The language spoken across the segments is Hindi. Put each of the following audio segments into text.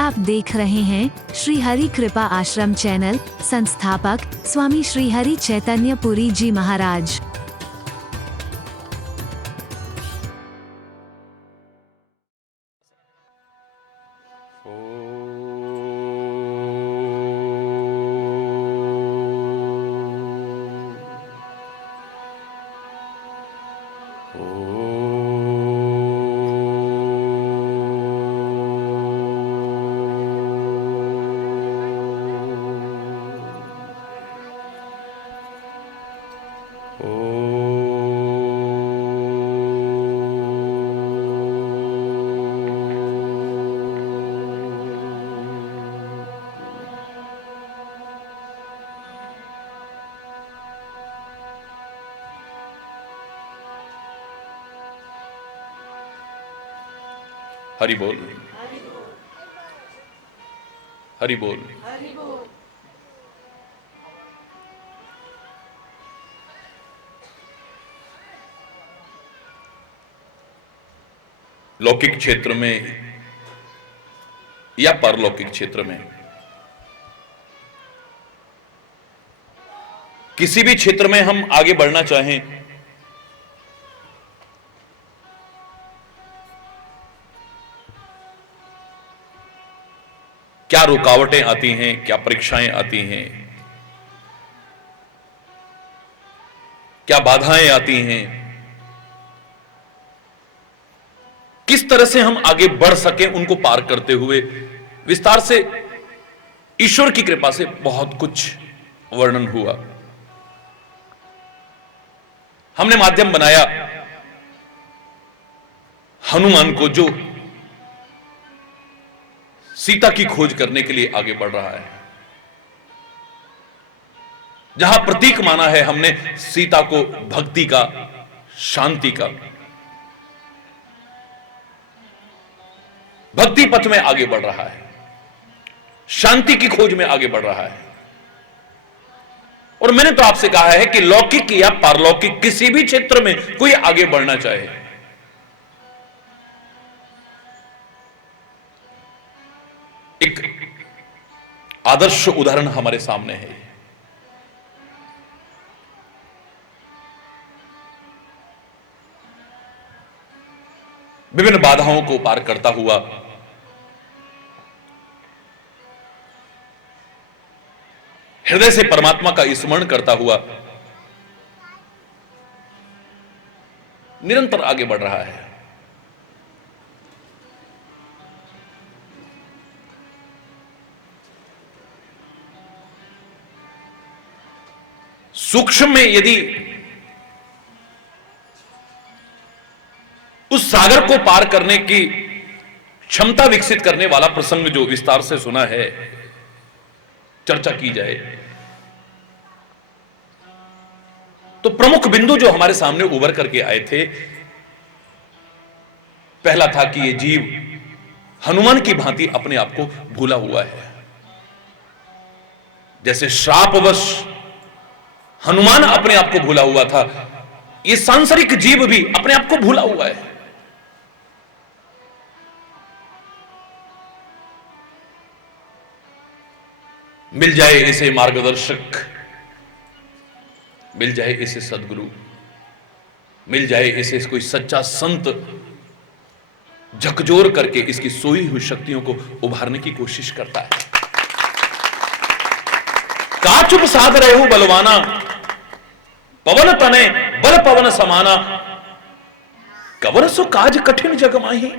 आप देख रहे हैं श्री हरि कृपा आश्रम चैनल। संस्थापक स्वामी श्री हरि चैतन्य पुरी जी महाराज। हरि बोल, हरि बोल। लौकिक क्षेत्र में या परलौकिक क्षेत्र में, किसी भी क्षेत्र में हम आगे बढ़ना चाहें, क्या रुकावटें आती हैं, क्या परीक्षाएं आती हैं, क्या बाधाएं आती हैं, किस तरह से हम आगे बढ़ सकें, उनको पार करते हुए विस्तार से ईश्वर की कृपा से बहुत कुछ वर्णन हुआ। हमने माध्यम बनाया हनुमान को, जो सीता की खोज करने के लिए आगे बढ़ रहा है। जहां प्रतीक माना है हमने सीता को भक्ति का, शांति का, भक्ति पथ में आगे बढ़ रहा है, शांति की खोज में आगे बढ़ रहा है। और मैंने तो आपसे कहा है कि लौकिक या पारलौकिक किसी भी क्षेत्र में कोई आगे बढ़ना चाहे, एक आदर्श उदाहरण हमारे सामने है। विभिन्न बाधाओं को पार करता हुआ हृदय से परमात्मा का स्मरण करता हुआ निरंतर आगे बढ़ रहा है। सूक्ष्म में यदि उस सागर को पार करने की क्षमता विकसित करने वाला प्रसंग जो विस्तार से सुना है, चर्चा की जाए तो प्रमुख बिंदु जो हमारे सामने उभर करके आए थे, पहला था कि यह जीव हनुमान की भांति अपने आप को भूला हुआ है। जैसे श्रापवश हनुमान अपने आप को भूला हुआ था, यह सांसारिक जीव भी अपने आप को भूला हुआ है। मिल जाए इसे मार्गदर्शक, मिल जाए इसे सदगुरु, मिल जाए इसे कोई सच्चा संत, झकझोर करके इसकी सोई हुई शक्तियों को उभारने की कोशिश करता है। का चुप साध रहे हो बलवाना, पवन तने बल पवन समाना, कवन सो काज कठिन जग माही,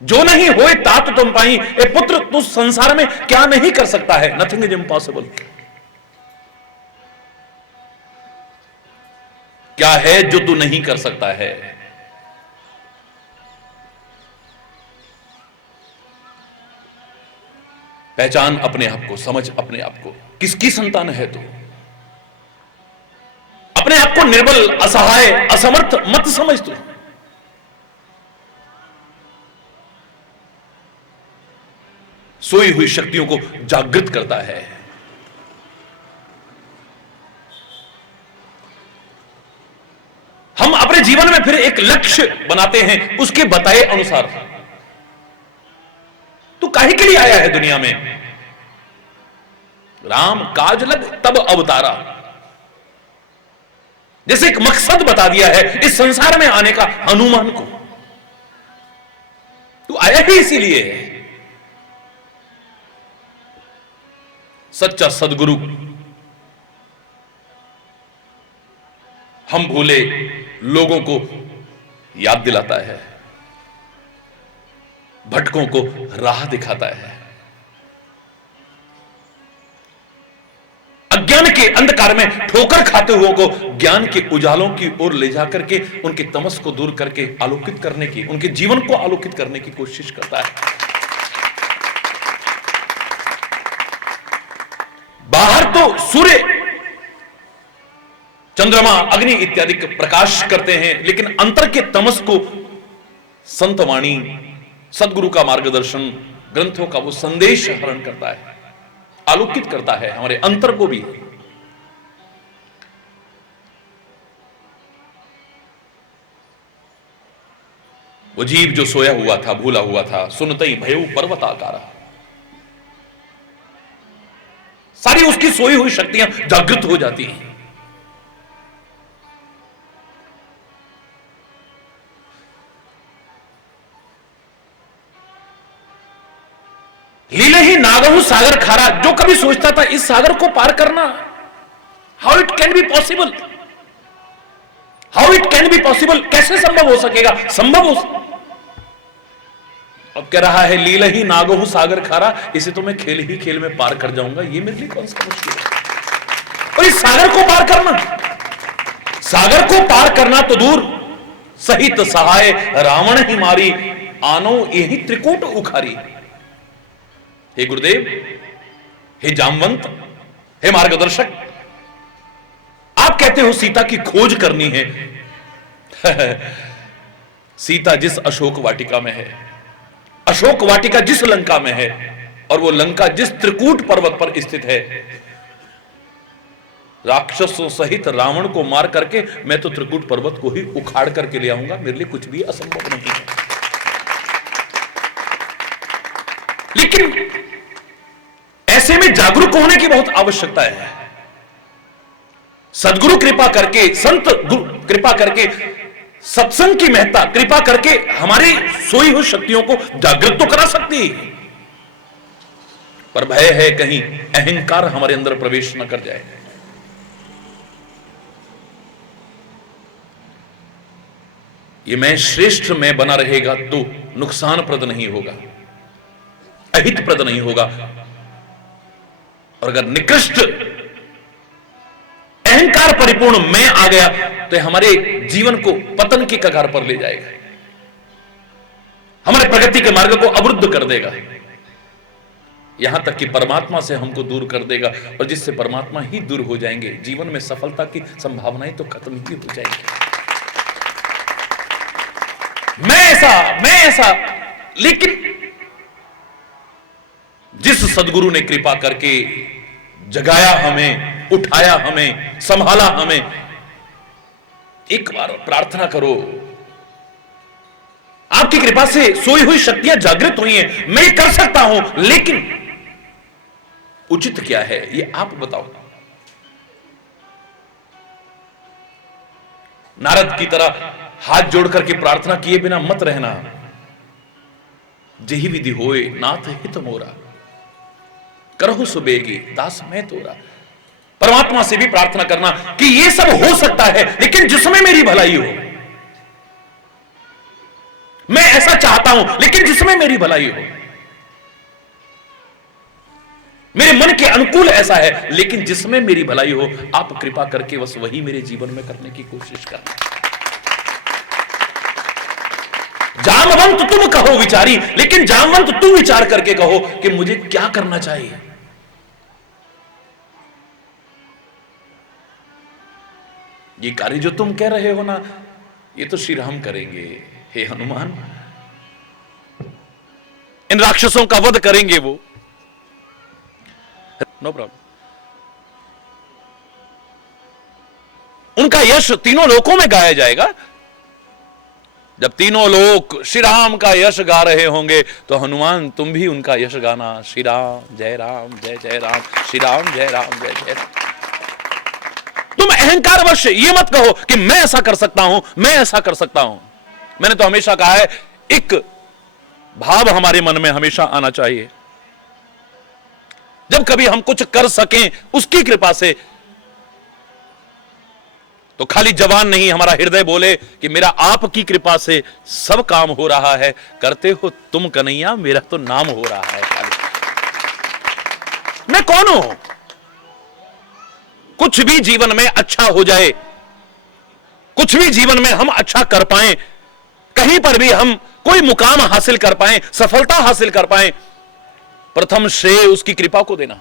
जो नहीं होए तात तुम पाई। ए पुत्र, तू संसार में क्या नहीं कर सकता है? Nothing is impossible. क्या है जो तू नहीं कर सकता है? पहचान अपने आप को, समझ अपने आप को, किसकी संतान है तू। अपने आप को निर्बल, असहाय, असमर्थ मत समझ तू। सोई हुई शक्तियों को जागृत करता है। हम अपने जीवन में फिर एक लक्ष्य बनाते हैं उसके बताए अनुसार। तू काहे के लिए आया है दुनिया में? राम काज लग तब अवतारा। जैसे एक मकसद बता दिया है इस संसार में आने का हनुमान को। तू आया ही इसीलिए है। सच्चा सदगुरु हम भूले लोगों को याद दिलाता है, भटकों को राह दिखाता है, अज्ञान के अंधकार में ठोकर खाते हुए को ज्ञान के उजालों की ओर ले जाकर के उनके तमस को दूर करके आलोकित करने की, उनके जीवन को आलोकित करने की कोशिश करता है। बाहर तो सूर्य, चंद्रमा, अग्नि इत्यादि प्रकाश करते हैं, लेकिन अंतर के तमस को संतवाणी, सदगुरु का मार्गदर्शन, ग्रंथों का वो संदेश हरण करता है, आलोकित करता है हमारे अंतर को भी। वो जीव जो सोया हुआ था, भूला हुआ था, सुनते ही भयउ पर्वत आकारा, सारी उसकी सोई हुई शक्तियां जागृत हो जाती हैं। लीले ही नागहु सागर खारा। जो कभी सोचता था इस सागर को पार करना, how it can be possible, how it can be possible, कैसे संभव हो सकेगा, संभव हो। अब कह रहा है लीला ही नागहु सागर खारा, इसे तो मैं खेल ही खेल में पार कर जाऊंगा, ये मेरे लिए कौन सा मुश्किल है। और इस सागर को पार करना, सागर को पार करना तो दूर, सहित सहाय रावण ही मारी, आनो यही त्रिकूट उखारी। हे गुरुदेव, हे जामवंत, हे मार्गदर्शक, आप कहते हो सीता की खोज करनी है। सीता जिस अशोक वाटिका में है, अशोक वाटिका जिस लंका में है, और वो लंका जिस त्रिकूट पर्वत पर स्थित है, राक्षसों सहित रावण को मार करके मैं तो त्रिकूट पर्वत को ही उखाड़ करके ले आऊंगा, मेरे लिए कुछ भी असंभव नहीं है। लेकिन ऐसे में जागरूक होने की बहुत आवश्यकता है। सदगुरु कृपा करके, संत कृपा करके, सत्संग की महत्ता कृपा करके हमारी सोई हुई शक्तियों को जागृत तो करा सकती है, पर भय है कहीं अहंकार हमारे अंदर प्रवेश न कर जाए। ये मैं श्रेष्ठ में बना रहेगा तो नुकसानप्रद नहीं होगा, अहितप्रद नहीं होगा, और अगर निकृष्ट अहंकार परिपूर्ण मैं आ गया तो हमारे जीवन को पतन की कगार पर ले जाएगा, हमारे प्रगति के मार्ग को अवरुद्ध कर देगा, यहां तक कि परमात्मा से हमको दूर कर देगा, और जिससे परमात्मा ही दूर हो जाएंगे, जीवन में सफलता की संभावनाएं तो खत्म ही हो जाएंगी। मैं ऐसा, लेकिन जिस सदगुरु ने कृपा करके जगाया हमें, उठाया हमें, संभाला हमें, एक बार प्रार्थना करो, आपकी कृपा से सोई हुई शक्तियां जागृत हुई हैं, मैं कर सकता हूं, लेकिन उचित क्या है ये आप बताओ। नारद की तरह हाथ जोड़ करके प्रार्थना किए बिना मत रहना। जेहि विधि होए नाथ हित मोरा, करहु सुबेगी दास मैं तोरा। परमात्मा से भी प्रार्थना करना कि ये सब हो सकता है, लेकिन जिसमें मेरी भलाई हो। मैं ऐसा चाहता हूं, लेकिन जिसमें मेरी भलाई हो। मेरे मन के अनुकूल ऐसा है, लेकिन जिसमें मेरी भलाई हो, आप कृपा करके बस वही मेरे जीवन में करने की कोशिश करना। जामवंत तुम कहो विचारी, लेकिन जामवंत तुम विचार करके कहो कि मुझे क्या करना चाहिए। ये कार्य जो तुम कह रहे हो ना, ये तो श्री राम करेंगे, हे हनुमान, इन राक्षसों का वध करेंगे वो, नो प्रॉब्लम। उनका यश तीनों लोकों में गाया जाएगा। जब तीनों लोग श्री राम का यश गा रहे होंगे तो हनुमान तुम भी उनका यश गाना, श्री राम जय राम, श्री राम जय जय राम। तुम अहंकारवश ये मत कहो कि मैं ऐसा कर सकता हूं, मैं ऐसा कर सकता हूं। मैंने तो हमेशा कहा है, एक भाव हमारे मन में हमेशा आना चाहिए, जब कभी हम कुछ कर सकें उसकी कृपा से, तो खाली जवान नहीं हमारा हृदय बोले कि मेरा आपकी कृपा से सब काम हो रहा है, करते हो तुम कन्हैया, मेरा तो नाम हो रहा है। मैं कौन हूं? कुछ भी जीवन में अच्छा हो जाए, कुछ भी जीवन में हम अच्छा कर पाएं, कहीं पर भी हम कोई मुकाम हासिल कर पाएं, सफलता हासिल कर पाएं, प्रथम श्रेय उसकी कृपा को देना,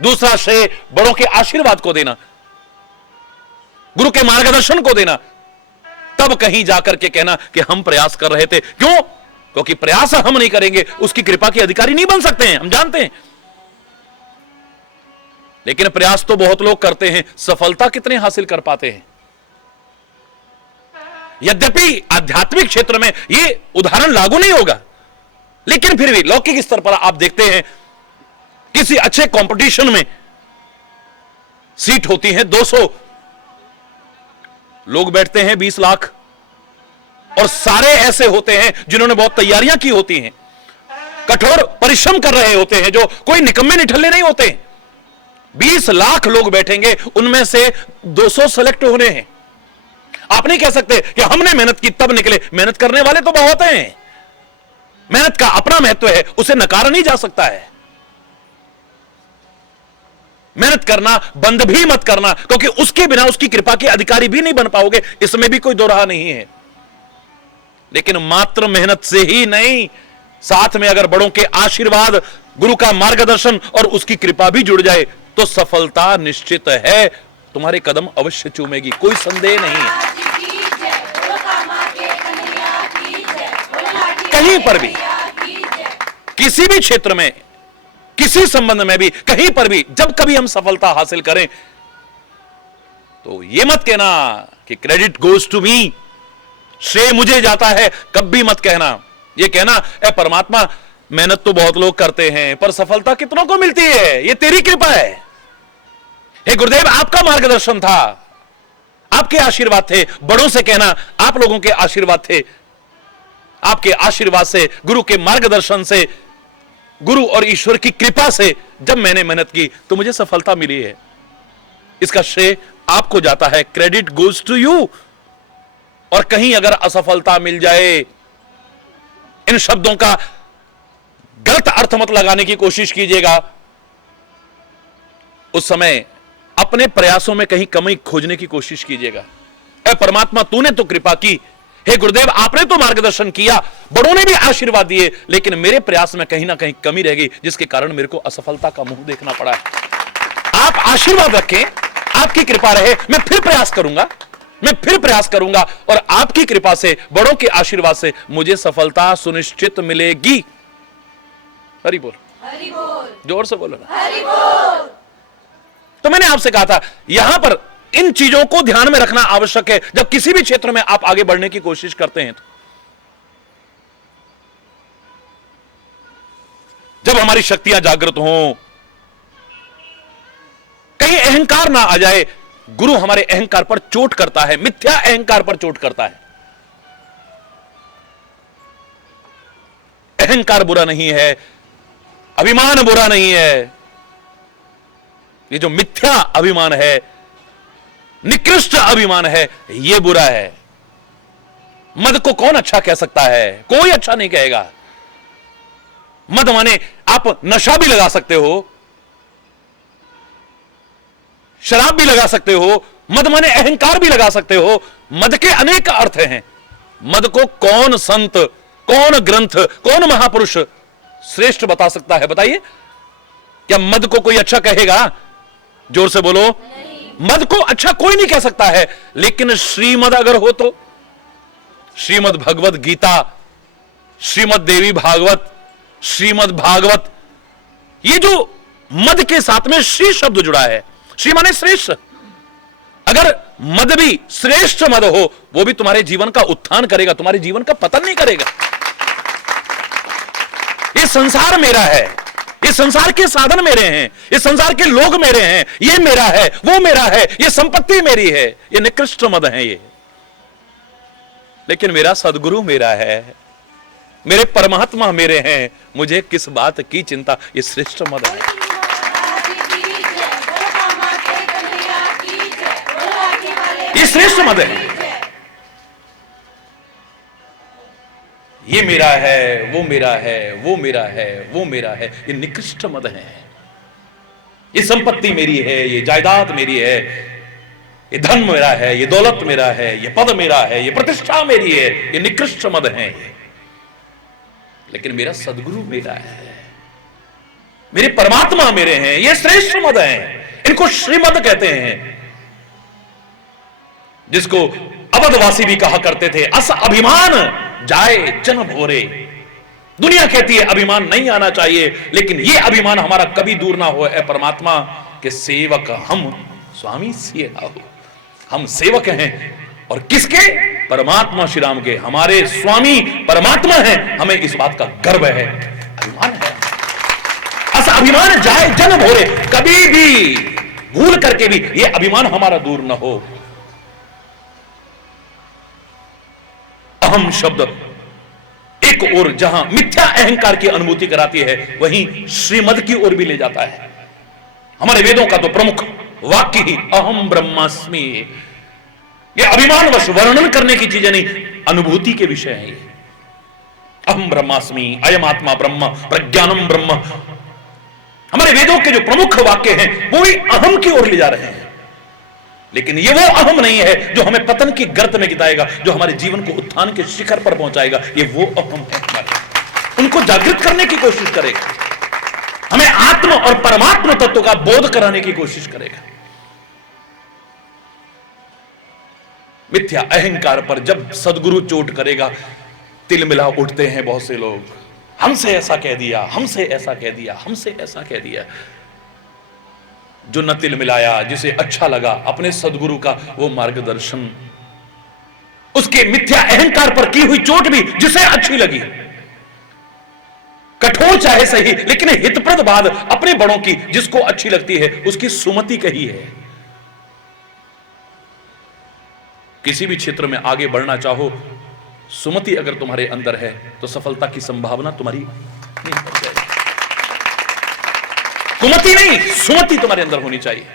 दूसरा श्रेय बड़ों के आशीर्वाद को देना, गुरु के मार्गदर्शन को देना, तब कहीं जाकर के कहना कि हम प्रयास कर रहे थे। क्यों? क्योंकि प्रयास हम नहीं करेंगे उसकी कृपा के अधिकारी नहीं बन सकते हैं, हम जानते हैं। लेकिन प्रयास तो बहुत लोग करते हैं, सफलता कितने हासिल कर पाते हैं? यद्यपि आध्यात्मिक क्षेत्र में यह उदाहरण लागू नहीं होगा, लेकिन फिर भी लौकिक स्तर पर आप देखते हैं, किसी अच्छे कंपटीशन में सीट होती है 200 लोग बैठते हैं, 20 लाख, और सारे ऐसे होते हैं जिन्होंने बहुत तैयारियां की होती हैं, कठोर परिश्रम कर रहे होते हैं, जो कोई निकम्मे निठल्ले नहीं होते। 20 लाख लोग बैठेंगे, उनमें से 200 सेलेक्ट होने हैं। आप नहीं कह सकते कि हमने मेहनत की तब निकले, मेहनत करने वाले तो बहुत हैं। मेहनत का अपना महत्व है, उसे नकारा नहीं जा सकता है। मेहनत करना बंद भी मत करना, क्योंकि उसके बिना उसकी कृपा के अधिकारी भी नहीं बन पाओगे, इसमें भी कोई दो राह नहीं है। लेकिन मात्र मेहनत से ही नहीं, साथ में अगर बड़ों के आशीर्वाद, गुरु का मार्गदर्शन और उसकी कृपा भी जुड़ जाए तो सफलता निश्चित है, तुम्हारे कदम अवश्य चूमेगी, कोई संदेह नहीं है। कहीं पर भी, किसी भी क्षेत्र में, किसी संबंध में भी, कहीं पर भी जब कभी हम सफलता हासिल करें तो यह मत कहना कि क्रेडिट गोज टू मी, श्रेय मुझे जाता है, कभी मत कहना। यह कहना, ए परमात्मा, मेहनत तो बहुत लोग करते हैं पर सफलता कितनों को मिलती है, यह तेरी कृपा है। हे गुरुदेव, आपका मार्गदर्शन था, आपके आशीर्वाद थे। बड़ों से कहना, आप लोगों के आशीर्वाद थे, आपके आशीर्वाद से, गुरु के मार्गदर्शन से, गुरु और ईश्वर की कृपा से जब मैंने मेहनत की तो मुझे सफलता मिली है, इसका श्रेय आपको जाता है, क्रेडिट गोज टू यू। और कहीं अगर असफलता मिल जाए, इन शब्दों का गलत अर्थ मत लगाने की कोशिश कीजिएगा, उस समय अपने प्रयासों में कहीं कमी खोजने की कोशिश कीजिएगा। ए परमात्मा, तूने तो कृपा की, हे गुरुदेव आपने तो मार्गदर्शन किया, बड़ों ने भी आशीर्वाद दिए, लेकिन मेरे प्रयास में कहीं ना कहीं कमी रह गई, जिसके कारण मेरे को असफलता का मुंह देखना पड़ा है। आप आशीर्वाद रखें, आपकी कृपा रहे, मैं फिर प्रयास करूंगा, मैं फिर प्रयास करूंगा, और आपकी कृपा से, बड़ों के आशीर्वाद से मुझे सफलता सुनिश्चित मिलेगी। हरि बोल, हरि बोल, जोर से बोलो ना, हरि बोल। तो मैंने आपसे कहा था, यहां पर इन चीजों को ध्यान में रखना आवश्यक है जब किसी भी क्षेत्र में आप आगे बढ़ने की कोशिश करते हैं। तो जब हमारी शक्तियां जागृत हों, कहीं अहंकार ना आ जाए। गुरु हमारे अहंकार पर चोट करता है, मिथ्या अहंकार पर चोट करता है। अहंकार बुरा नहीं है, अभिमान बुरा नहीं है, ये जो मिथ्या अभिमान है, निकृष्ट अभिमान है, यह बुरा है। मद को कौन अच्छा कह सकता है? कोई अच्छा नहीं कहेगा। मद माने आप नशा भी लगा सकते हो, शराब भी लगा सकते हो, मद माने अहंकार भी लगा सकते हो। मद के अनेक अर्थ हैं। मद को कौन संत, कौन ग्रंथ, कौन महापुरुष श्रेष्ठ बता सकता है? बताइए, क्या मद को कोई अच्छा कहेगा? जोर से बोलो। मद को अच्छा कोई नहीं कह सकता है, लेकिन श्रीमद अगर हो तो, श्रीमद भगवत गीता, श्रीमद देवी भागवत, श्रीमद भागवत, ये जो मद के साथ में श्री शब्द जुड़ा है, श्री माने श्रेष्ठ। अगर मद भी श्रेष्ठ मद हो, वो भी तुम्हारे जीवन का उत्थान करेगा, तुम्हारे जीवन का पतन नहीं करेगा। ये संसार मेरा है, ये संसार के साधन मेरे हैं, ये संसार के लोग मेरे हैं, ये मेरा है, वो मेरा है, ये संपत्ति मेरी है, ये निकृष्ट मद है ये। लेकिन मेरा सदगुरु मेरा है, मेरे परमात्मा मेरे हैं, मुझे किस बात की चिंता, ये श्रेष्ठ मद है। ये श्रेष्ठ मद है, ये मेरा है, वो मेरा है, वो मेरा है, वो मेरा है, ये निकृष्ट मद है। ये संपत्ति मेरी है, ये जायदाद मेरी है, ये धन मेरा है, ये दौलत मेरा है, ये पद मेरा है, ये प्रतिष्ठा मेरी है, ये निकृष्ट मद है। लेकिन मेरा सदगुरु मेरा है, मेरे परमात्मा मेरे हैं, ये श्रेष्ठ मद है। इनको श्रीमद कहते हैं, जिसको अवधवासी भी कहा करते थे, अस अभिमान जाए जन भोरे। दुनिया कहती है अभिमान नहीं आना चाहिए, लेकिन यह अभिमान हमारा कभी दूर ना हो, ए परमात्मा के सेवक हम स्वामी सिए हो। हम सेवक हैं, और किसके? परमात्मा श्री राम के। हमारे स्वामी परमात्मा हैं, हमें इस बात का गर्व है, अभिमान है। अस अभिमान जाए जन भोरे, कभी भी भूल करके भी यह अभिमान हमारा दूर ना हो। अहम शब्द एक ओर जहां मिथ्या अहंकार की अनुभूति कराती है, वहीं श्रीमद की ओर भी ले जाता है। हमारे वेदों का तो प्रमुख वाक्य ही अहम ब्रह्मास्मि। ये अभिमानवश वर्णन करने की चीजें नहीं, अनुभूति के विषय है ये। अहम ब्रह्मास्मि, अयम आत्मा ब्रह्म, प्रज्ञानम ब्रह्म। हमारे वेदों के जो प्रमुख वाक्य हैं वो ही अहम की ओर ले जा रहे हैं। लेकिन ये वो अहम नहीं है जो हमें पतन की गर्त में गिराएगा, जो हमारे जीवन को उत्थान के शिखर पर पहुंचाएगा। ये वो अहम है हमारे, उनको जागृत करने की कोशिश करेगा, हमें आत्म और परमात्मा तत्व का बोध कराने की कोशिश करेगा। मिथ्या अहंकार पर जब सदगुरु चोट करेगा, तिलमिला उठते हैं बहुत से लोग, हमसे ऐसा कह दिया, हमसे ऐसा कह दिया, हमसे ऐसा कह दिया। जो न तिल मिलाया, जिसे अच्छा लगा अपने सदगुरु का वो मार्गदर्शन, उसके मिथ्या अहंकार पर की हुई चोट भी जिसे अच्छी लगी, कठोर चाहे सही लेकिन हितप्रद बात अपने बड़ों की जिसको अच्छी लगती है, उसकी सुमति कही है। किसी भी क्षेत्र में आगे बढ़ना चाहो, सुमति अगर तुम्हारे अंदर है तो सफलता की संभावना तुम्हारी नहीं हो जाएगी। कुमति नहीं, सुमति तुम्हारे अंदर होनी चाहिए।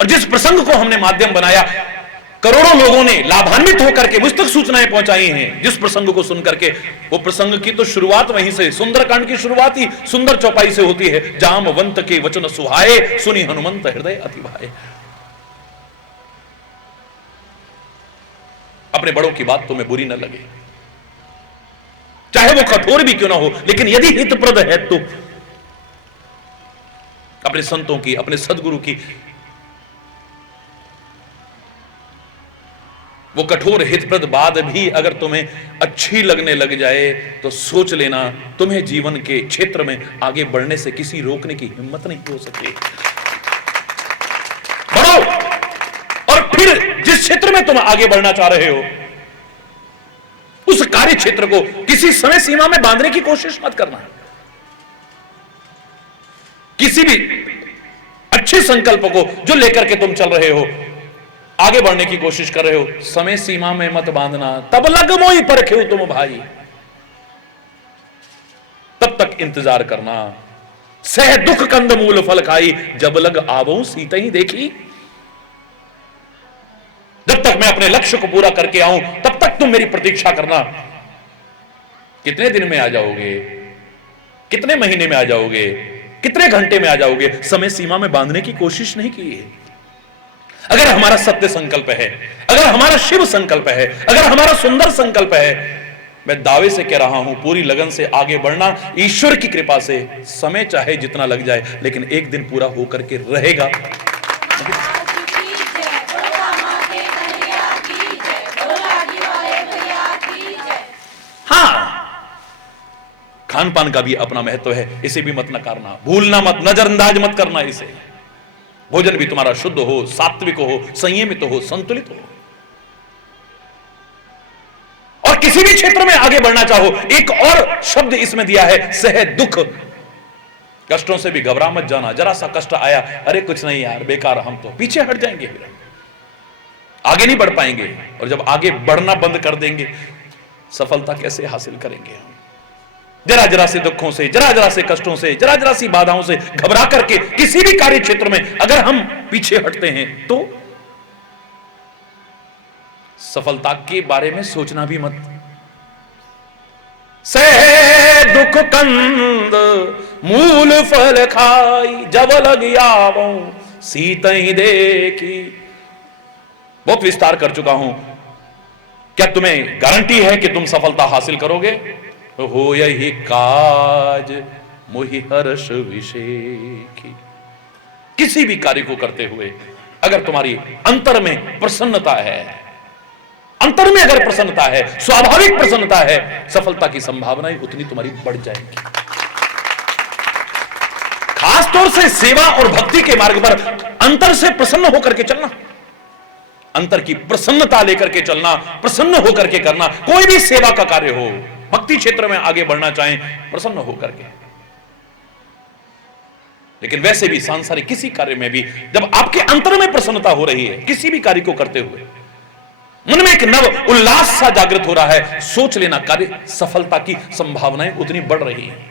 और जिस प्रसंग को हमने माध्यम बनाया, करोड़ों लोगों ने लाभान्वित होकर के मुझ तक सूचनाएं पहुंचाई हैं जिस प्रसंग को सुनकर के। वो प्रसंग की तो शुरुआत वहीं से, सुंदरकांड की शुरुआत ही सुंदर चौपाई से होती है। जामवंत के वचन सुहाए, सुनी हनुमंत हृदय अति भाए। अपने बड़ों की बात तुम्हें बुरी न लगे, चाहे वो कठोर भी क्यों ना हो, लेकिन यदि हितप्रद है तो अपने संतों की, अपने सदगुरु की वो कठोर हितप्रद बात भी अगर तुम्हें अच्छी लगने लग जाए तो सोच लेना, तुम्हें जीवन के क्षेत्र में आगे बढ़ने से किसी रोकने की हिम्मत नहीं हो सकती। बढ़ो, और फिर जिस क्षेत्र में तुम आगे बढ़ना चाह रहे हो उस कार्य क्षेत्र को किसी समय सीमा में बांधने की कोशिश मत करना। किसी भी अच्छे संकल्प को जो लेकर के तुम चल रहे हो, आगे बढ़ने की कोशिश कर रहे हो, समय सीमा में मत बांधना। तब लग मोई परखे तुम भाई, तब तक इंतजार करना। सह दुख कंद मूल फल खाई, जब लग आवो सीता ही देखी। जब तक मैं अपने लक्ष्य को पूरा करके आऊं तब तक तुम मेरी प्रतीक्षा करना। कितने दिन में आ जाओगे, कितने महीने में आ जाओगे, कितने घंटे में आ जाओगे, समय सीमा में बांधने की कोशिश नहीं की है। अगर हमारा सत्य संकल्प है, अगर हमारा शिव संकल्प है, अगर हमारा सुंदर संकल्प है, मैं दावे से कह रहा हूं पूरी लगन से आगे बढ़ना। ईश्वर की कृपा से समय चाहे जितना लग जाए लेकिन एक दिन पूरा होकर के रहेगा। हाँ, खान पान का भी अपना महत्व है, इसे भी मत नकारना, भूलना मत, नजरअंदाज मत करना इसे। भोजन भी तुम्हारा शुद्ध हो, सात्विक हो, संयमित हो, संतुलित हो। और किसी भी क्षेत्र में आगे बढ़ना चाहो, एक और शब्द इसमें दिया है, सह दुख। कष्टों से भी घबरा मत जाना। जरा सा कष्ट आया, अरे कुछ नहीं यार, बेकार, हम तो पीछे हट जाएंगे, आगे नहीं बढ़ पाएंगे। और जब आगे बढ़ना बंद कर देंगे, सफलता कैसे हासिल करेंगे हम? जरा जरा से दुखों से, जरा जरा से कष्टों से, जरा जरा सी बाधाओं से घबरा करके किसी भी कार्य क्षेत्र में अगर हम पीछे हटते हैं तो सफलता के बारे में सोचना भी मत। से दुख कंद मूल फल खाई, जब लग आवो सीत ही देखी। बहुत विस्तार कर चुका हूं। क्या तुम्हें गारंटी है कि तुम सफलता हासिल करोगे? हो यही काज मोहि हर्ष विषेखी। किसी भी कार्य को करते हुए अगर तुम्हारी अंतर में प्रसन्नता है, अंतर में अगर प्रसन्नता है, स्वाभाविक प्रसन्नता है, सफलता की संभावनाएं उतनी तुम्हारी बढ़ जाएंगी। खासतौर से सेवा और भक्ति के मार्ग पर अंतर से प्रसन्न होकर के चलना, अंतर की प्रसन्नता लेकर के चलना, प्रसन्न होकर के करना। कोई भी सेवा का कार्य हो, भक्ति क्षेत्र में आगे बढ़ना चाहें, प्रसन्न होकर के। लेकिन वैसे भी सांसारिक किसी कार्य में भी जब आपके अंतर में प्रसन्नता हो रही है, किसी भी कार्य को करते हुए मन में एक नव उल्लास सा जागृत हो रहा है, सोच लेना कार्य सफलता की संभावनाएं उतनी बढ़ रही हैं।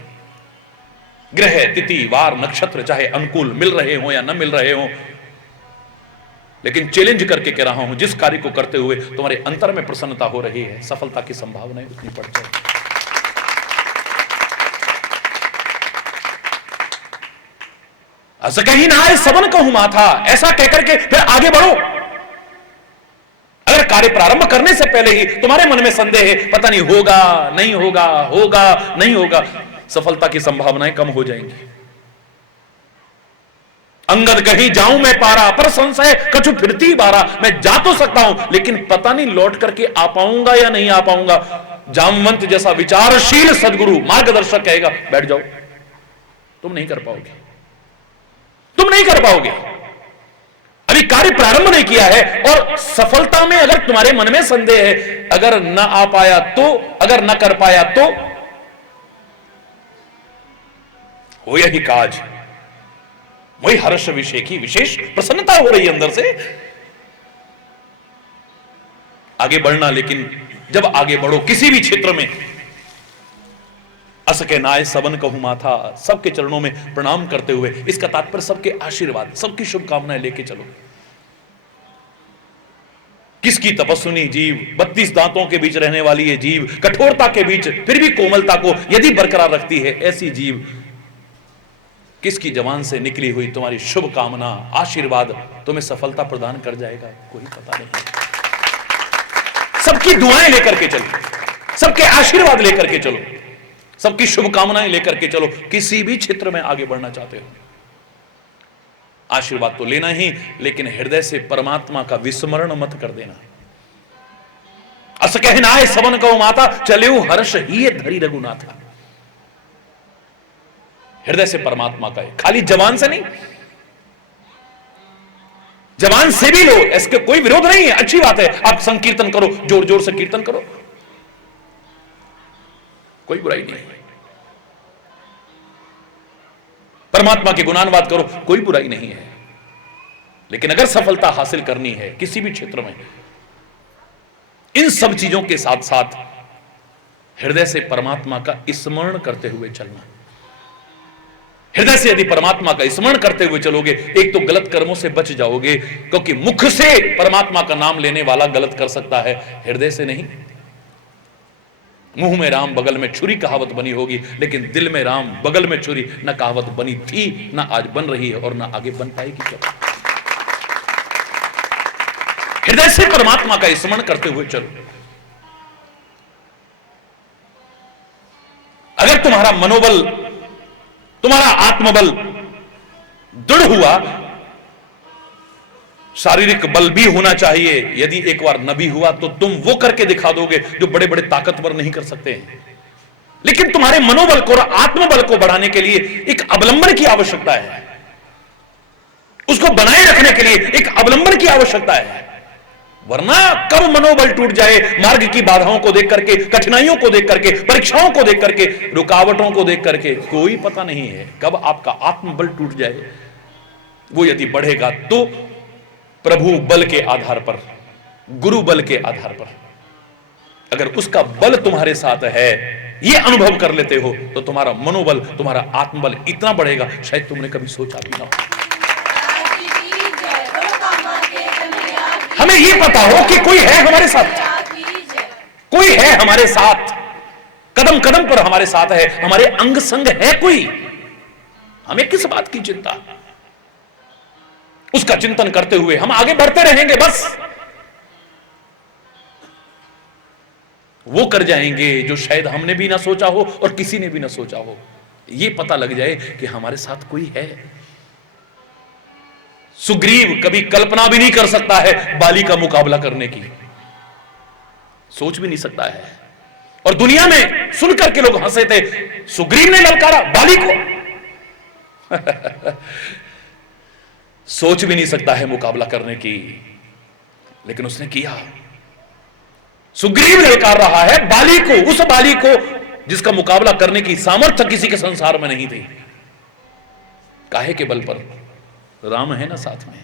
ग्रह, तिथि, वार, नक्षत्र चाहे अनुकूल मिल रहे हो या न मिल रहे हो, लेकिन चैलेंज करके कह रहा हूं, जिस कार्य को करते हुए तुम्हारे अंतर में प्रसन्नता हो रही है, सफलता की संभावनाएं उतनी बढ़ जाएगी। कहीं ना आए सबन कहूं माथा, ऐसा कहकर के फिर आगे बढ़ो। अगर कार्य प्रारंभ करने से पहले ही तुम्हारे मन में संदेह है, पता नहीं होगा नहीं होगा, होगा नहीं होगा, सफलता की संभावनाएं कम हो जाएंगी। अंगद कहीं जाऊं मैं पारा, पर संशय कछु फिरती बारा। मैं जा तो सकता हूं, लेकिन पता नहीं लौट करके आ पाऊंगा या नहीं आ पाऊंगा। जामवंत जैसा विचारशील सदगुरु मार्गदर्शक कहेगा, बैठ जाओ, तुम नहीं कर पाओगे, तुम नहीं कर पाओगे। अभी कार्य प्रारंभ नहीं किया है और सफलता में अगर तुम्हारे मन में संदेह है, अगर न आ पाया तो, अगर न कर पाया तो, हो यही काज वही हर्ष विषय की विशेष प्रसन्नता हो रही है अंदर से। आगे बढ़ना, लेकिन जब आगे बढ़ो किसी भी क्षेत्र में, अस के नाय सबन कहूं माथा, सबके चरणों में प्रणाम करते हुए, इसका तात्पर्य सबके आशीर्वाद, सबकी शुभकामनाएं लेके चलो। किसकी तपस्विनी जीव, 32 दांतों के बीच रहने वाली ये जीव, कठोरता के बीच फिर भी कोमलता को यदि बरकरार रखती है, ऐसी जीव किसकी जवान से निकली हुई तुम्हारी शुभकामना, आशीर्वाद तुम्हें सफलता प्रदान कर जाएगा, कोई पता नहीं। सबकी दुआएं लेकर के चलो, सबके आशीर्वाद लेकर के चलो, सबकी शुभकामनाएं लेकर के चलो। किसी भी क्षेत्र में आगे बढ़ना चाहते हो, आशीर्वाद तो लेना ही, लेकिन हृदय से परमात्मा का विस्मरण मत कर देना। अस कहनाए सबन कहो माता, चले हर्ष ही धरी रघुनाथा। हृदय से परमात्मा का है, खाली जबान से नहीं। जबान से भी लो, इसके कोई विरोध नहीं है, अच्छी बात है। आप संकीर्तन करो, जोर जोर से कीर्तन करो, कोई बुराई नहीं है। परमात्मा के गुणानुवाद करो, कोई बुराई नहीं है। लेकिन अगर सफलता हासिल करनी है किसी भी क्षेत्र में, इन सब चीजों के साथ साथ हृदय से परमात्मा का स्मरण करते हुए चलना। हृदय से यदि परमात्मा का स्मरण करते हुए चलोगे, एक तो गलत कर्मों से बच जाओगे, क्योंकि मुख से परमात्मा का नाम लेने वाला गलत कर सकता है, हृदय से नहीं। मुंह में राम बगल में छुरी कहावत बनी होगी, लेकिन दिल में राम बगल में छुरी न कहावत बनी थी, न आज बन रही है और न आगे बन पाएगी। क्या हृदय से परमात्मा का स्मरण करते हुए चलो। अगर तुम्हारा मनोबल, तुम्हारा आत्मबल दृढ़ हुआ, शारीरिक बल भी होना चाहिए, यदि एक बार न भी हुआ तो तुम वो करके दिखा दोगे जो बड़े बड़े ताकतवर नहीं कर सकते हैं। लेकिन तुम्हारे मनोबल को और आत्मबल को बढ़ाने के लिए एक अवलंबन की आवश्यकता है। उसको बनाए रखने के लिए एक अवलंबन की आवश्यकता है, वरना कब मनोबल टूट जाए, मार्ग की बाधाओं को देख करके, कठिनाइयों को देख करके, परीक्षाओं को देख करके, रुकावटों को देख करके, कोई पता नहीं है कब आपका आत्मबल टूट जाए। वो यदि बढ़ेगा तो प्रभु बल के आधार पर, गुरु बल के आधार पर, अगर उसका बल तुम्हारे साथ है, ये अनुभव कर लेते हो, तो तुम्हारा मनोबल, तुम्हारा आत्मबल इतना बढ़ेगा शायद तुमने कभी सोचा भी ना हो। हमें ये पता हो कि कोई है हमारे साथ, कोई है हमारे साथ, कदम कदम पर हमारे साथ है, हमारे अंग संग है कोई। हमें किस बात की चिंता? उसका चिंतन करते हुए हम आगे बढ़ते रहेंगे, बस वो कर जाएंगे जो शायद हमने भी ना सोचा हो और किसी ने भी ना सोचा हो। ये पता लग जाए कि हमारे साथ कोई है। सुग्रीव कभी कल्पना भी नहीं कर सकता है बाली का मुकाबला करने की, सोच भी नहीं सकता है। और दुनिया में सुनकर के लोग हंसे थे, सुग्रीव ने ललकारा बाली को। सोच भी नहीं सकता है मुकाबला करने की, लेकिन उसने किया। सुग्रीव ललकार रहा है बाली को, उस बाली को जिसका मुकाबला करने की सामर्थ्य किसी के संसार में नहीं थी। काहे के बल पर? राम है ना साथ में।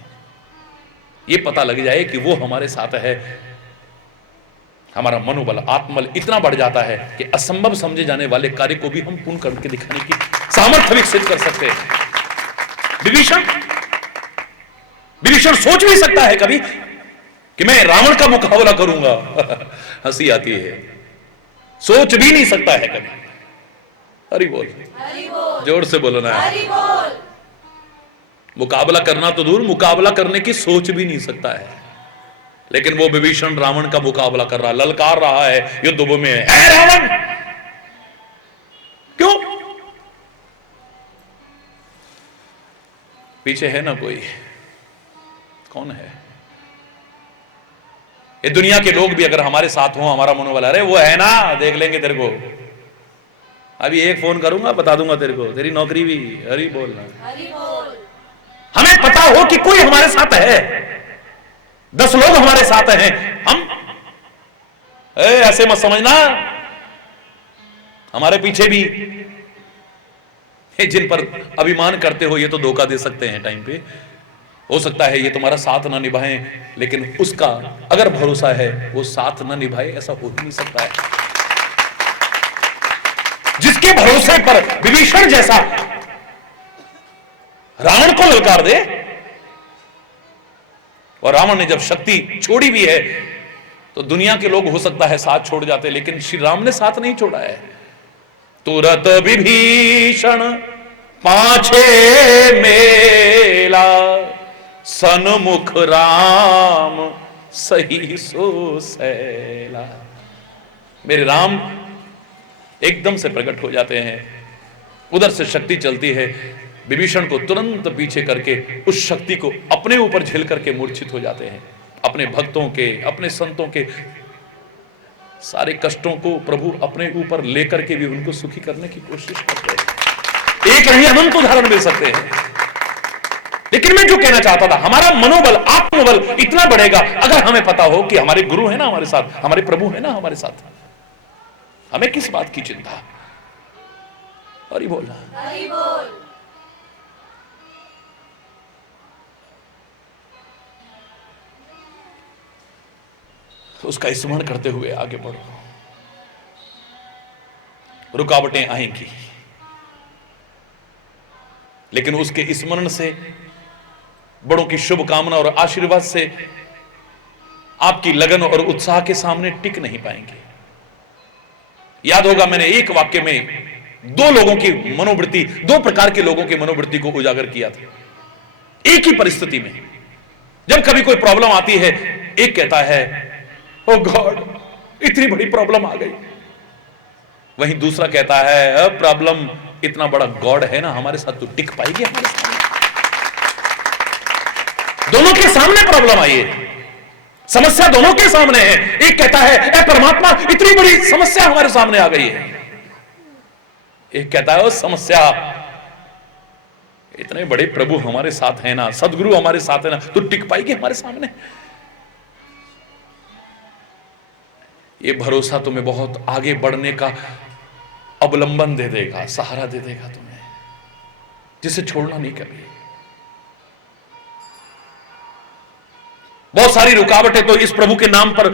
ये पता लग जाए कि वो हमारे साथ है, हमारा मनोबल, आत्मबल इतना बढ़ जाता है कि असंभव समझे जाने वाले कार्य को भी हम पूर्ण करके दिखाने की सामर्थ्य विकसित कर सकते हैं। विभीषण सोच भी सकता है कभी कि मैं रावण का मुकाबला करूंगा। हंसी आती है, सोच भी नहीं सकता है कभी। हरि बोल, जोर से बोलो ना। मुकाबला करना तो दूर, मुकाबला करने की सोच भी नहीं सकता है, लेकिन वो विभीषण रावण का मुकाबला कर रहा, ललकार रहा है युद्ध में, है रावण। क्यों? पीछे है ना कोई? कौन है? ये दुनिया के लोग भी अगर हमारे साथ हो, हमारा मनोबल, अरे वो है ना, देख लेंगे तेरे को, अभी एक फोन करूंगा बता दूंगा तेरे को, तेरी नौकरी भी। हरि बोलना। हमें पता हो कि कोई हमारे साथ है, 10 लोग हमारे साथ हैं, हम ऐसे मत समझना हमारे पीछे भी जिन पर अभिमान करते हो, ये तो धोखा दे सकते हैं टाइम पे। हो सकता है ये तुम्हारा साथ ना निभाएं, लेकिन उसका अगर भरोसा है वो साथ ना निभाए, ऐसा हो ही नहीं सकता है। जिसके भरोसे पर विभीषण जैसा रावण को ललकार दे, और रावण ने जब शक्ति छोड़ी भी है तो दुनिया के लोग हो सकता है साथ छोड़ जाते, लेकिन श्री राम ने साथ नहीं छोड़ा है। तुरत विभीषण पाछे मेला, सन्मुख राम सही सो सैला। मेरे राम एकदम से प्रकट हो जाते हैं, उधर से शक्ति चलती है, विभीषण को तुरंत पीछे करके उस शक्ति को अपने ऊपर झेल करके मूर्छित हो जाते हैं। अपने भक्तों के, अपने संतों के सारे कष्टों को प्रभु अपने ऊपर लेकर के भी उनको सुखी करने की कोशिश करते हैं। एक नहीं अनंत उदाहरण मिल सकते हैं। लेकिन मैं जो कहना चाहता था, हमारा मनोबल, आत्मबल इतना बढ़ेगा अगर हमें पता हो कि हमारे गुरु है ना हमारे साथ, हमारे प्रभु है ना हमारे साथ। हमें किस बात की चिंता? हरि बोल, हरि बोल। उसका स्मरण करते हुए आगे बढ़ो। रुकावटें आएंगी, लेकिन उसके स्मरण से, बड़ों की शुभकामना और आशीर्वाद से आपकी लगन और उत्साह के सामने टिक नहीं पाएंगे। याद होगा मैंने एक वाक्य में 2 लोगों की मनोवृत्ति, 2 प्रकार के लोगों की मनोवृत्ति को उजागर किया था। एक ही परिस्थिति में जब कभी कोई प्रॉब्लम आती है, एक कहता है ओ गॉड इतनी बड़ी प्रॉब्लम आ गई, वहीं दूसरा कहता है प्रॉब्लम इतना बड़ा गॉड है ना हमारे साथ, तो टिक पाएगी हमारे सामने। दोनों के सामने प्रॉब्लम आई है, समस्या दोनों के सामने है। एक कहता है परमात्मा इतनी बड़ी समस्या हमारे सामने आ गई है, एक कहता है वो समस्या इतने बड़े प्रभु हमारे साथ हैं ना, सदगुरु हमारे साथ है ना, तो टिक पाएगी हमारे सामने? ये भरोसा तुम्हें बहुत आगे बढ़ने का अवलंबन दे देगा, सहारा दे देगा तुम्हें, जिसे छोड़ना नहीं कभी। बहुत सारी रुकावटें तो इस प्रभु के नाम पर,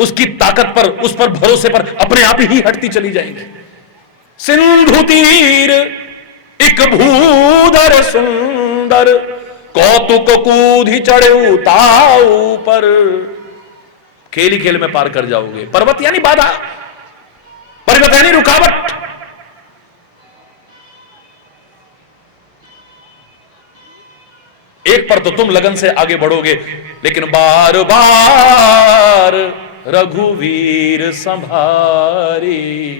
उसकी ताकत पर, उस पर भरोसे पर अपने आप ही हटती चली जाएंगी। सिंधु तीर एक भूधर सुंदर, कौतुक कूधि चढ़े ताऊ पर। खेल ही खेल में पार कर जाओगे। पर्वत यानी बाधा, पर्वत यानी रुकावट। एक पर तो तुम लगन से आगे बढ़ोगे, लेकिन बार बार रघुवीर संभारी,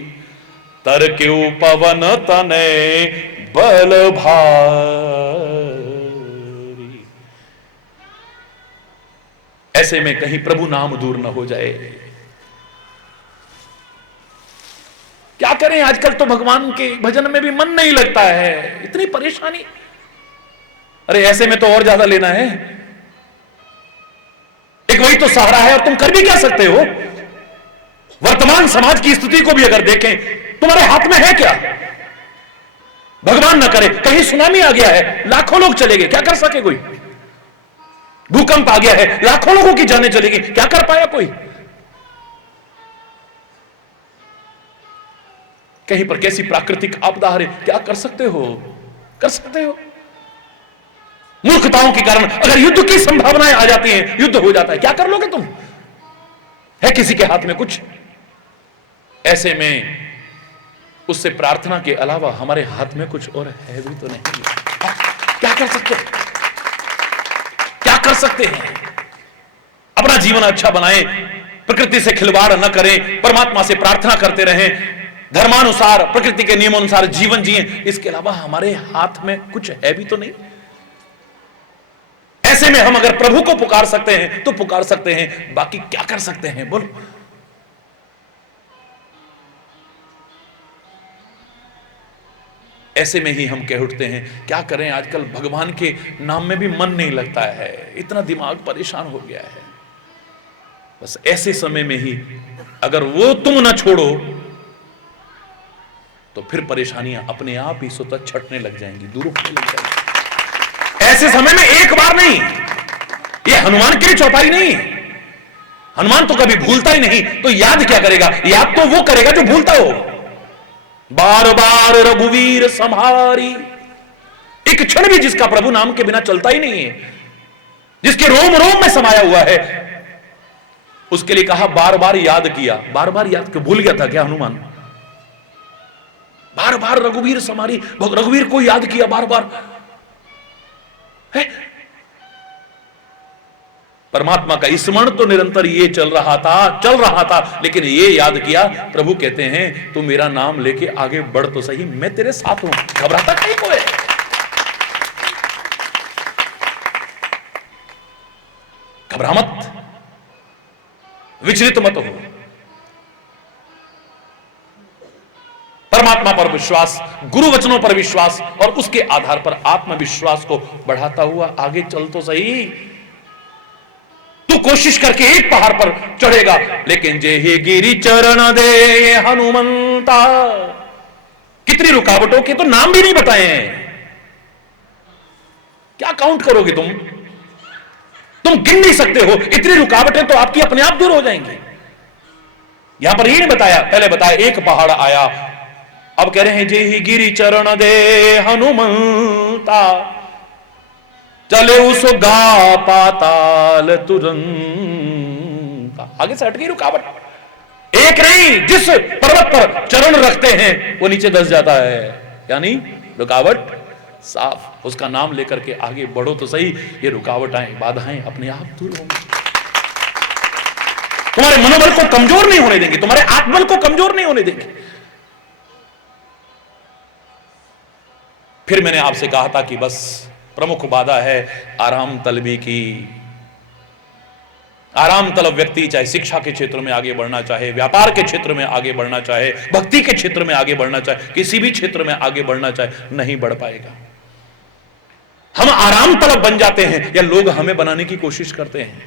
तर क्यों पवन तने बल भारी। ऐसे में कहीं प्रभु नाम दूर न हो जाए। क्या करें, आजकल तो भगवान के भजन में भी मन नहीं लगता है, इतनी परेशानी। अरे ऐसे में तो और ज्यादा लेना है। एक वही तो सहारा है, और तुम कर भी क्या सकते हो? वर्तमान समाज की स्थिति को भी अगर देखें, तुम्हारे हाथ में है क्या? भगवान न करे कहीं सुनामी आ गया है, लाखों लोग चले गए, क्या कर सके कोई? भूकंप आ गया है, लाखों लोगों की जानें चलेगी, क्या कर पाया कोई? कहीं पर कैसी प्राकृतिक आपदा आ रही, क्या कर सकते हो? कर सकते हो? मूर्खताओं के कारण अगर युद्ध की संभावनाएं आ जाती हैं, युद्ध हो जाता है, क्या कर लोगे तुम? है किसी के हाथ में कुछ? ऐसे में उससे प्रार्थना के अलावा हमारे हाथ में कुछ और है भी तो नहीं। क्या कर सकते हैं? क्या कर सकते हैं? अपना जीवन अच्छा बनाएं, प्रकृति से खिलवाड़ न करें, परमात्मा से प्रार्थना करते रहें, धर्मानुसार, प्रकृति के नियमानुसार जीवन जिएं। इसके अलावा हमारे हाथ में कुछ है भी तो नहीं। ऐसे में हम अगर प्रभु को पुकार सकते हैं तो पुकार सकते हैं, बाकी क्या कर सकते हैं बोलो? ऐसे में ही हम कह उठते हैं, क्या करें, आजकल भगवान के नाम में भी मन नहीं लगता है, इतना दिमाग परेशान हो गया है। बस ऐसे समय में ही अगर वो तुम ना छोड़ो तो फिर परेशानियां अपने आप ही स्वतः छटने लग जाएंगी, दूर होने लग जाएंगी। ऐसे समय में एक बार नहीं, ये हनुमान के लिए चौपाई नहीं। हनुमान तो कभी भूलता ही नहीं, तो याद क्या करेगा? याद तो वो करेगा जो भूलता हो। बार बार रघुवीर संहारी, एक क्षण भी जिसका प्रभु नाम के बिना चलता ही नहीं है, जिसके रोम रोम में समाया हुआ है, उसके लिए कहा बार बार याद किया। बार बार याद क्यों? भूल गया था क्या हनुमान? बार बार रघुवीर संहारी, रघुवीर को याद किया बार बार है। परमात्मा का स्मरण तो निरंतर ये चल रहा था, लेकिन ये याद किया। प्रभु कहते हैं तू मेरा नाम लेके आगे बढ़ तो सही, मैं तेरे साथ हूं, घबराता कहीं को है? घबरा मत, विचलित मत हो। परमात्मा पर विश्वास, गुरु वचनों पर विश्वास, और उसके आधार पर आत्मविश्वास को बढ़ाता हुआ आगे चल तो सही। तू कोशिश करके एक पहाड़ पर चढ़ेगा, लेकिन जे ही गिरी चरण दे हनुमंता, कितनी रुकावटों के तो नाम भी नहीं बताए हैं। क्या काउंट करोगे तुम गिन नहीं सकते हो। इतनी रुकावटें तो आपकी अपने आप दूर हो जाएंगी। यहां पर ये नहीं बताया, पहले बताया एक पहाड़ आया, अब कह रहे हैं जे ही गिरी चरण दे हनुमंता, चले उस गा पाताल तुरंत। आगे से हट गई रुकावट। एक नहीं, जिस पर्वत पर चरण रखते हैं वो नीचे धंस जाता है, यानी रुकावट साफ। उसका नाम लेकर के आगे बढ़ो तो सही, ये रुकावटें, बाधाएं अपने आप दूर होंगी। तुम्हारे मनोबल को कमजोर नहीं होने देंगे, तुम्हारे आत्मबल को कमजोर नहीं होने देंगे। फिर मैंने आपसे कहा था कि बस प्रमुख बाधा है आराम तलबी की। आराम तलब व्यक्ति चाहे शिक्षा के क्षेत्र में आगे बढ़ना चाहे, व्यापार के क्षेत्र में आगे बढ़ना चाहे, भक्ति के क्षेत्र में आगे बढ़ना चाहे, किसी भी क्षेत्र में आगे बढ़ना चाहे, नहीं बढ़ पाएगा। हम आराम तलब बन जाते हैं या लोग हमें बनाने की कोशिश करते हैं?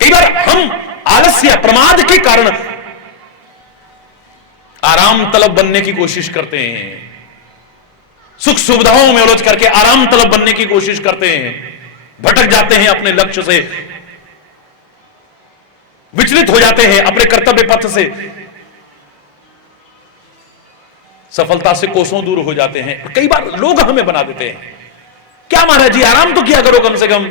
कई बार हम आलस्य प्रमाद के कारण आराम तलब बनने की कोशिश करते हैं, सुख सुविधाओं में उलझ करके आराम तलब बनने की कोशिश करते हैं, भटक जाते हैं अपने लक्ष्य से, विचलित हो जाते हैं अपने कर्तव्य पथ से, सफलता से कोसों दूर हो जाते हैं। कई बार लोग हमें बना देते हैं, क्या महाराज जी आराम तो किया करो, कम से कम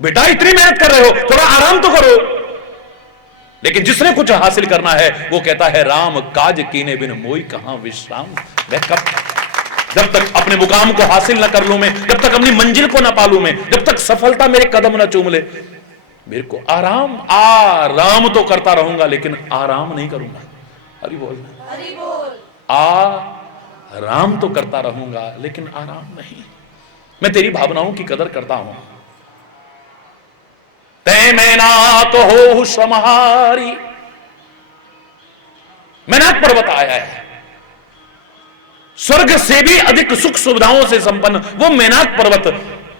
बेटा इतनी मेहनत कर रहे हो, थोड़ा आराम तो करो। लेकिन जिसने कुछ हासिल करना है वो कहता है राम काज कीने बिन मोई कहां विश्राम। मैं कब, जब तक अपने मुकाम को हासिल ना कर लूं मैं, जब तक अपनी मंजिल को ना पालूं मैं, जब तक सफलता मेरे कदम ना चूम ले, मेरे को आराम तो करता रहूंगा लेकिन आराम नहीं करूंगा। हरि बोल, हरि बोल। आराम तो करता रहूंगा लेकिन आराम नहीं। मैं तेरी भावनाओं की कदर करता हूं। तै मैनाक हो समहारी, मैनाक पर्वत आया है, स्वर्ग से भी अधिक सुख सुविधाओं से संपन्न वो मैनाक पर्वत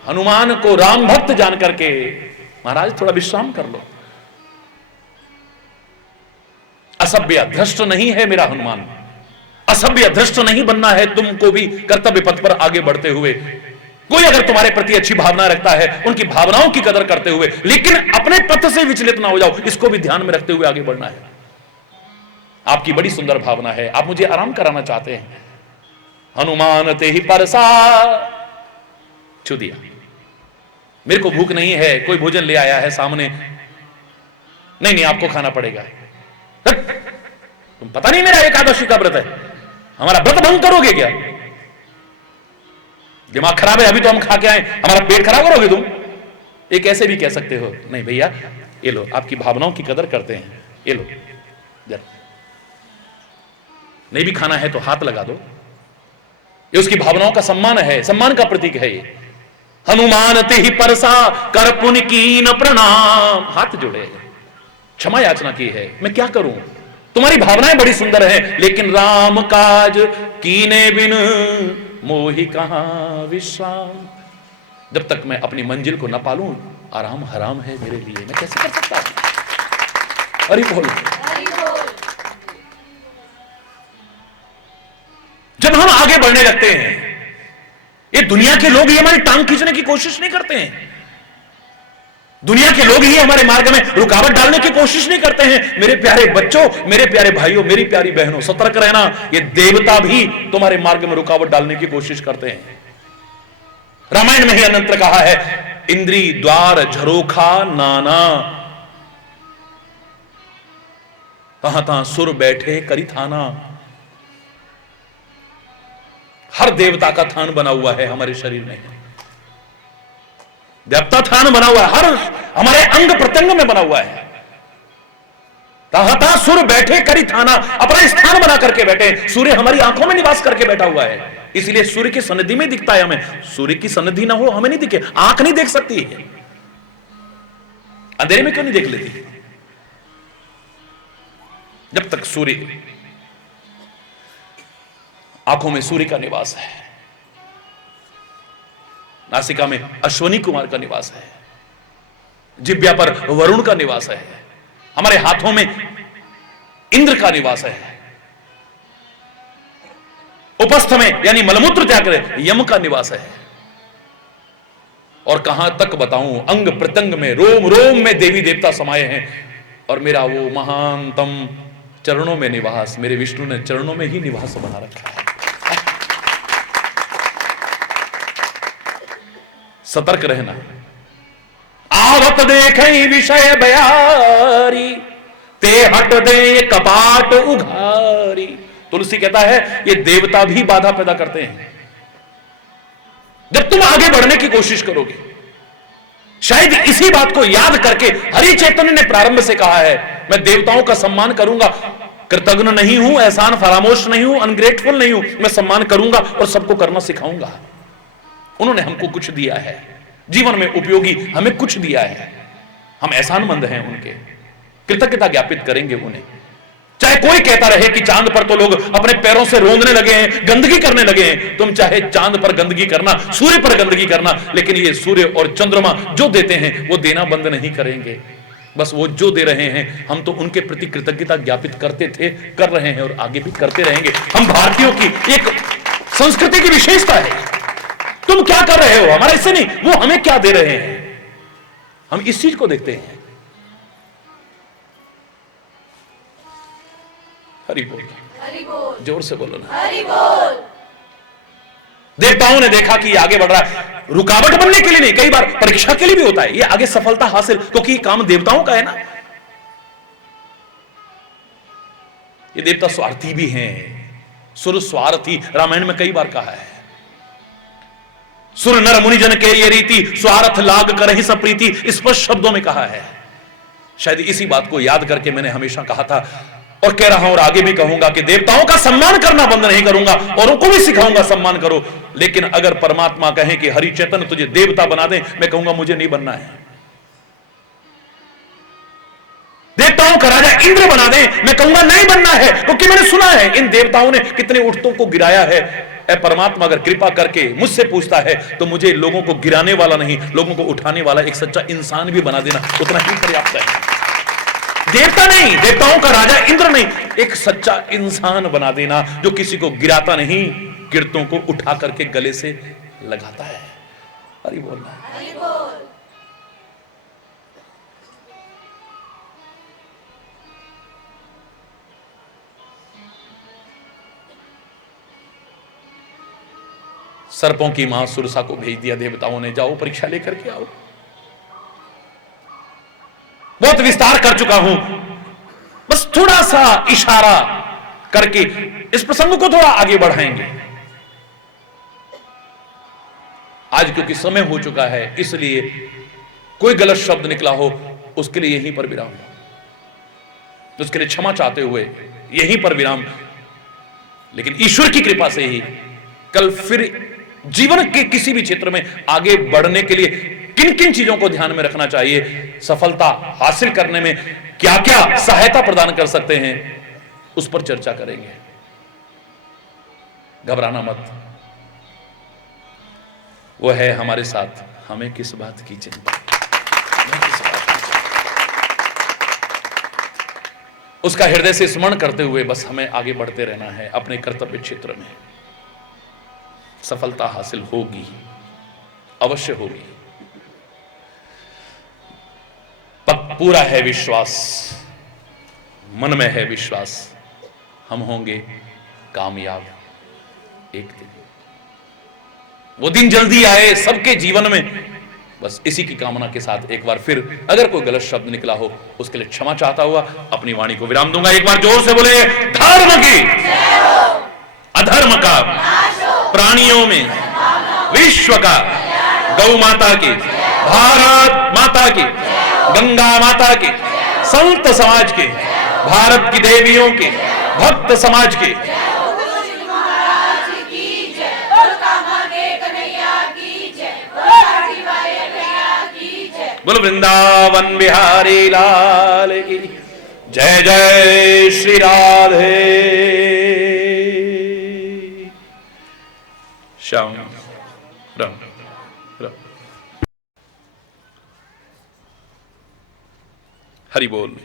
हनुमान को राम भक्त जान करके, महाराज थोड़ा विश्राम कर लो। असभ्य भ्रष्ट नहीं है मेरा हनुमान, असभ्य भ्रष्ट नहीं बनना है तुमको भी कर्तव्य पथ पर आगे बढ़ते हुए। कोई अगर तुम्हारे प्रति अच्छी भावना रखता है, उनकी भावनाओं की कदर करते हुए, लेकिन अपने पथ से विचलित ना हो जाओ, इसको भी ध्यान में रखते हुए आगे बढ़ना है। आपकी बड़ी सुंदर भावना है, आप मुझे आराम कराना चाहते हैं। हनुमान ते ही परसा छू दिया, मेरे को भूख नहीं है, कोई भोजन ले आया है सामने, नहीं आपको खाना पड़ेगा। तुम पता नहीं मेरा एकादशी का व्रत है, हमारा व्रत भंग करोगे क्या? दिमाग खराब है, अभी तो हम खा के आए, हमारा पेट खराब करोगे तुम? एक ऐसे भी कह सकते हो, नहीं भैया ये लो, आपकी भावनाओं की कदर करते हैं, ये लो जरा, नहीं भी खाना है तो हाथ लगा दो, ये उसकी भावनाओं का सम्मान है, सम्मान का प्रतीक है ये। हनुमान ते ही परसा कर पुन कीन प्रणाम, हाथ जोड़े, क्षमा याचना की है, मैं क्या करूं, तुम्हारी भावनाएं बड़ी सुंदर हैं, लेकिन राम काज कीने बिन मोहि कहां विश्राम। जब तक मैं अपनी मंजिल को न पालूं, आराम हराम है मेरे लिए, मैं कैसे कर सकता हूं? हरि बोल। जब हम आगे बढ़ने लगते हैं, ये दुनिया के लोग ही हमारी टांग खींचने की कोशिश नहीं करते हैं, दुनिया के लोग ही हमारे मार्ग में रुकावट डालने की कोशिश नहीं करते हैं। मेरे प्यारे बच्चों, मेरे प्यारे भाइयों, मेरी प्यारी बहनों, सतर्क रहना, ये देवता भी तुम्हारे मार्ग में रुकावट डालने की कोशिश करते हैं। रामायण में ही अनंतर कहा है, इंद्री द्वार झरोखा नाना, तहां तहां सुर बैठे करी थाना। हर देवता का थान बना हुआ है हमारे शरीर में, देवता थान बना हुआ है, हर हमारे अंग प्रत्यंग में बना हुआ है। तहां तहां सुर बैठे करी थाना, अपना स्थान बना करके बैठे। सूर्य हमारी आंखों में निवास करके बैठा हुआ है, इसलिए सूर्य की सन्निधि में दिखता है हमें। सूर्य की सन्निधि ना हो हमें नहीं दिखे, आंख नहीं देख सकती है, अंधेरे में क्यों नहीं देख लेती? जब तक सूर्य, आंखों में सूर्य का निवास है, नासिका में अश्वनी कुमार का निवास है, जिब्या पर वरुण का निवास है, हमारे हाथों में इंद्र का निवास है, उपस्थ में यानी मलमूत्र त्याग कर यम का निवास है। और कहां तक बताऊं, अंग प्रत्यंग में, रोम रोम में देवी देवता समाये हैं, और मेरा वो महानतम चरणों में निवास, मेरे विष्णु ने चरणों में ही निवास बना रखा है। सतर्क रहना। आवत देखे विषय बयारी, ते हट दे कपाट उघारी। तुलसी कहता है ये देवता भी बाधा पैदा करते हैं। जब तुम आगे बढ़ने की कोशिश करोगे, शायद इसी बात को याद करके हरि चैतन्य ने प्रारंभ से कहा है, मैं देवताओं का सम्मान करूंगा, कृतज्ञ नहीं हूं, एहसान फरामोश नहीं हूं, अनग्रेटफुल नहीं हूं, मैं सम्मान करूंगा और सबको करना सिखाऊंगा। उन्होंने हमको कुछ दिया है, जीवन में उपयोगी हमें कुछ दिया है, हम एहसानमंद हैं उनके, कृतज्ञता ज्ञापित करेंगे उन्हें। चाहे कोई कहता रहे कि चांद पर तो लोग अपने पैरों से रोंदने लगे हैं, गंदगी करने लगे हैं, तुम चाहे चांद पर गंदगी करना, सूर्य पर गंदगी करना, लेकिन ये सूर्य और चंद्रमा जो देते हैं वो देना बंद नहीं करेंगे। बस वो जो दे रहे हैं हम तो उनके प्रति कृतज्ञता ज्ञापित करते थे, कर रहे हैं और आगे भी करते रहेंगे। हम भारतीयों की एक संस्कृति की विशेषता है। तुम क्या कर रहे हो हमारा इससे नहीं, वो हमें क्या दे रहे हैं, हम इस चीज को देखते हैं। हरि बोल, हरि बोल, जोर से बोलो ना, हरि बोल। देवताओं ने देखा कि ये आगे बढ़ रहा है, रुकावट बनने के लिए नहीं, कई बार परीक्षा के लिए भी होता है, ये आगे सफलता हासिल, क्योंकि ये काम देवताओं का है ना। ये देवता स्वार्थी भी हैं, सुर स्वार्थी, रामायण में कई बार कहा है। सुर नर मुनि जन के ये रीति, स्वार्थ लाग कर ही सप्रीति, स्पष्ट शब्दों में कहा है। शायद इसी बात को याद करके मैंने हमेशा कहा था और कह रहा हूं और आगे भी कहूंगा कि देवताओं का सम्मान करना बंद नहीं करूंगा, औरों को भी सिखाऊंगा सम्मान करो। लेकिन अगर परमात्मा कहें कि हरि चैतन्य तुझे देवता बना दे, मैं कहूंगा मुझे नहीं बनना है। देवताओं का राजा इंद्र बना दे, मैं कहूंगा नहीं बनना है, क्योंकि मैंने सुना है इन देवताओं ने कितने उठतों को गिराया है। ऐ परमात्मा अगर कृपा करके मुझसे पूछता है तो मुझे लोगों को गिराने वाला नहीं, लोगों को उठाने वाला एक सच्चा इंसान भी बना देना उतना ही पर्याप्त है। देवता नहीं, देवताओं का राजा इंद्र नहीं, एक सच्चा इंसान बना देना जो किसी को गिराता नहीं, कीर्तों को उठा करके गले से लगाता है। हरि बोल, हरि बोल। सर्पों की मां सुरसा को भेज दिया देवताओं ने, जाओ परीक्षा लेकर के आओ। बहुत विस्तार कर चुका हूं, बस थोड़ा सा इशारा करके इस प्रसंग को थोड़ा आगे बढ़ाएंगे। आज क्योंकि समय हो चुका है, इसलिए कोई गलत शब्द निकला हो उसके लिए यहीं पर विराम, तो उसके लिए क्षमा चाहते हुए यहीं पर विराम। लेकिन ईश्वर की कृपा से ही कल फिर जीवन के किसी भी क्षेत्र में आगे बढ़ने के लिए किन किन चीजों को ध्यान में रखना चाहिए, सफलता हासिल करने में क्या क्या सहायता प्रदान कर सकते हैं, उस पर चर्चा करेंगे। घबराना मत, वो है हमारे साथ, हमें किस बात की चिंता, उसका हृदय से स्मरण करते हुए बस हमें आगे बढ़ते रहना है अपने कर्तव्य क्षेत्र में। सफलता हासिल होगी, अवश्य होगी, पूरा है विश्वास, मन में है विश्वास, हम होंगे कामयाब एक दिन। वो दिन जल्दी आए सबके जीवन में, बस इसी की कामना के साथ एक बार फिर अगर कोई गलत शब्द निकला हो उसके लिए क्षमा चाहता हुआ अपनी वाणी को विराम दूंगा। एक बार जोर से बोले, धर्म की, अधर्म का, प्राणियों में विश्व का, गौ माता की, भारत माता की, गंगा माता की, संत समाज की, भारत की देवियों की, भक्त समाज की, बोल वृंदावन बिहारी लाल की जय। जय श्री राधे श्याम राम राम। हरि बोल।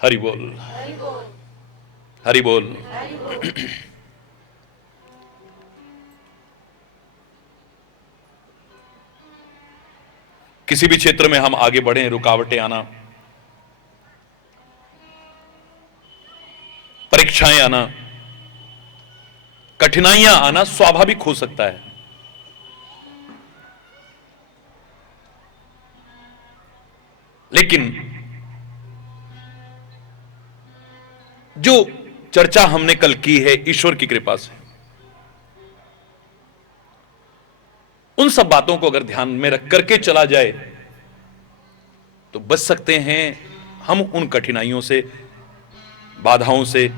हरि बोल, हरि बोल। किसी भी क्षेत्र में हम आगे बढ़े, रुकावटें आना, परीक्षाएं आना, कठिनाइयां आना स्वाभाविक हो सकता है, लेकिन जो चर्चा हमने कल की है ईश्वर की कृपा से, उन सब बातों को अगर ध्यान में रख करके चला जाए तो बच सकते हैं हम उन कठिनाइयों से, बाधाओं से,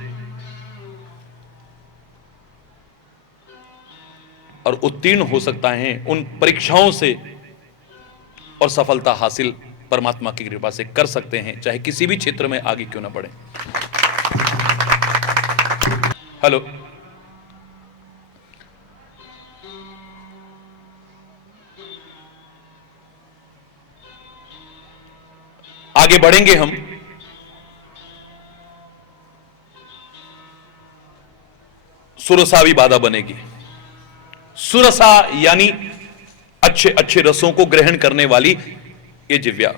और उत्तीर्ण हो सकता है उन परीक्षाओं से, और सफलता हासिल परमात्मा की कृपा से कर सकते हैं, चाहे किसी भी क्षेत्र में आगे क्यों ना बढ़े। हेलो, आगे बढ़ेंगे हम। सुरसा भी बाधा बनेगी। सुरसा यानी अच्छे अच्छे रसों को ग्रहण करने वाली ये जिव्या।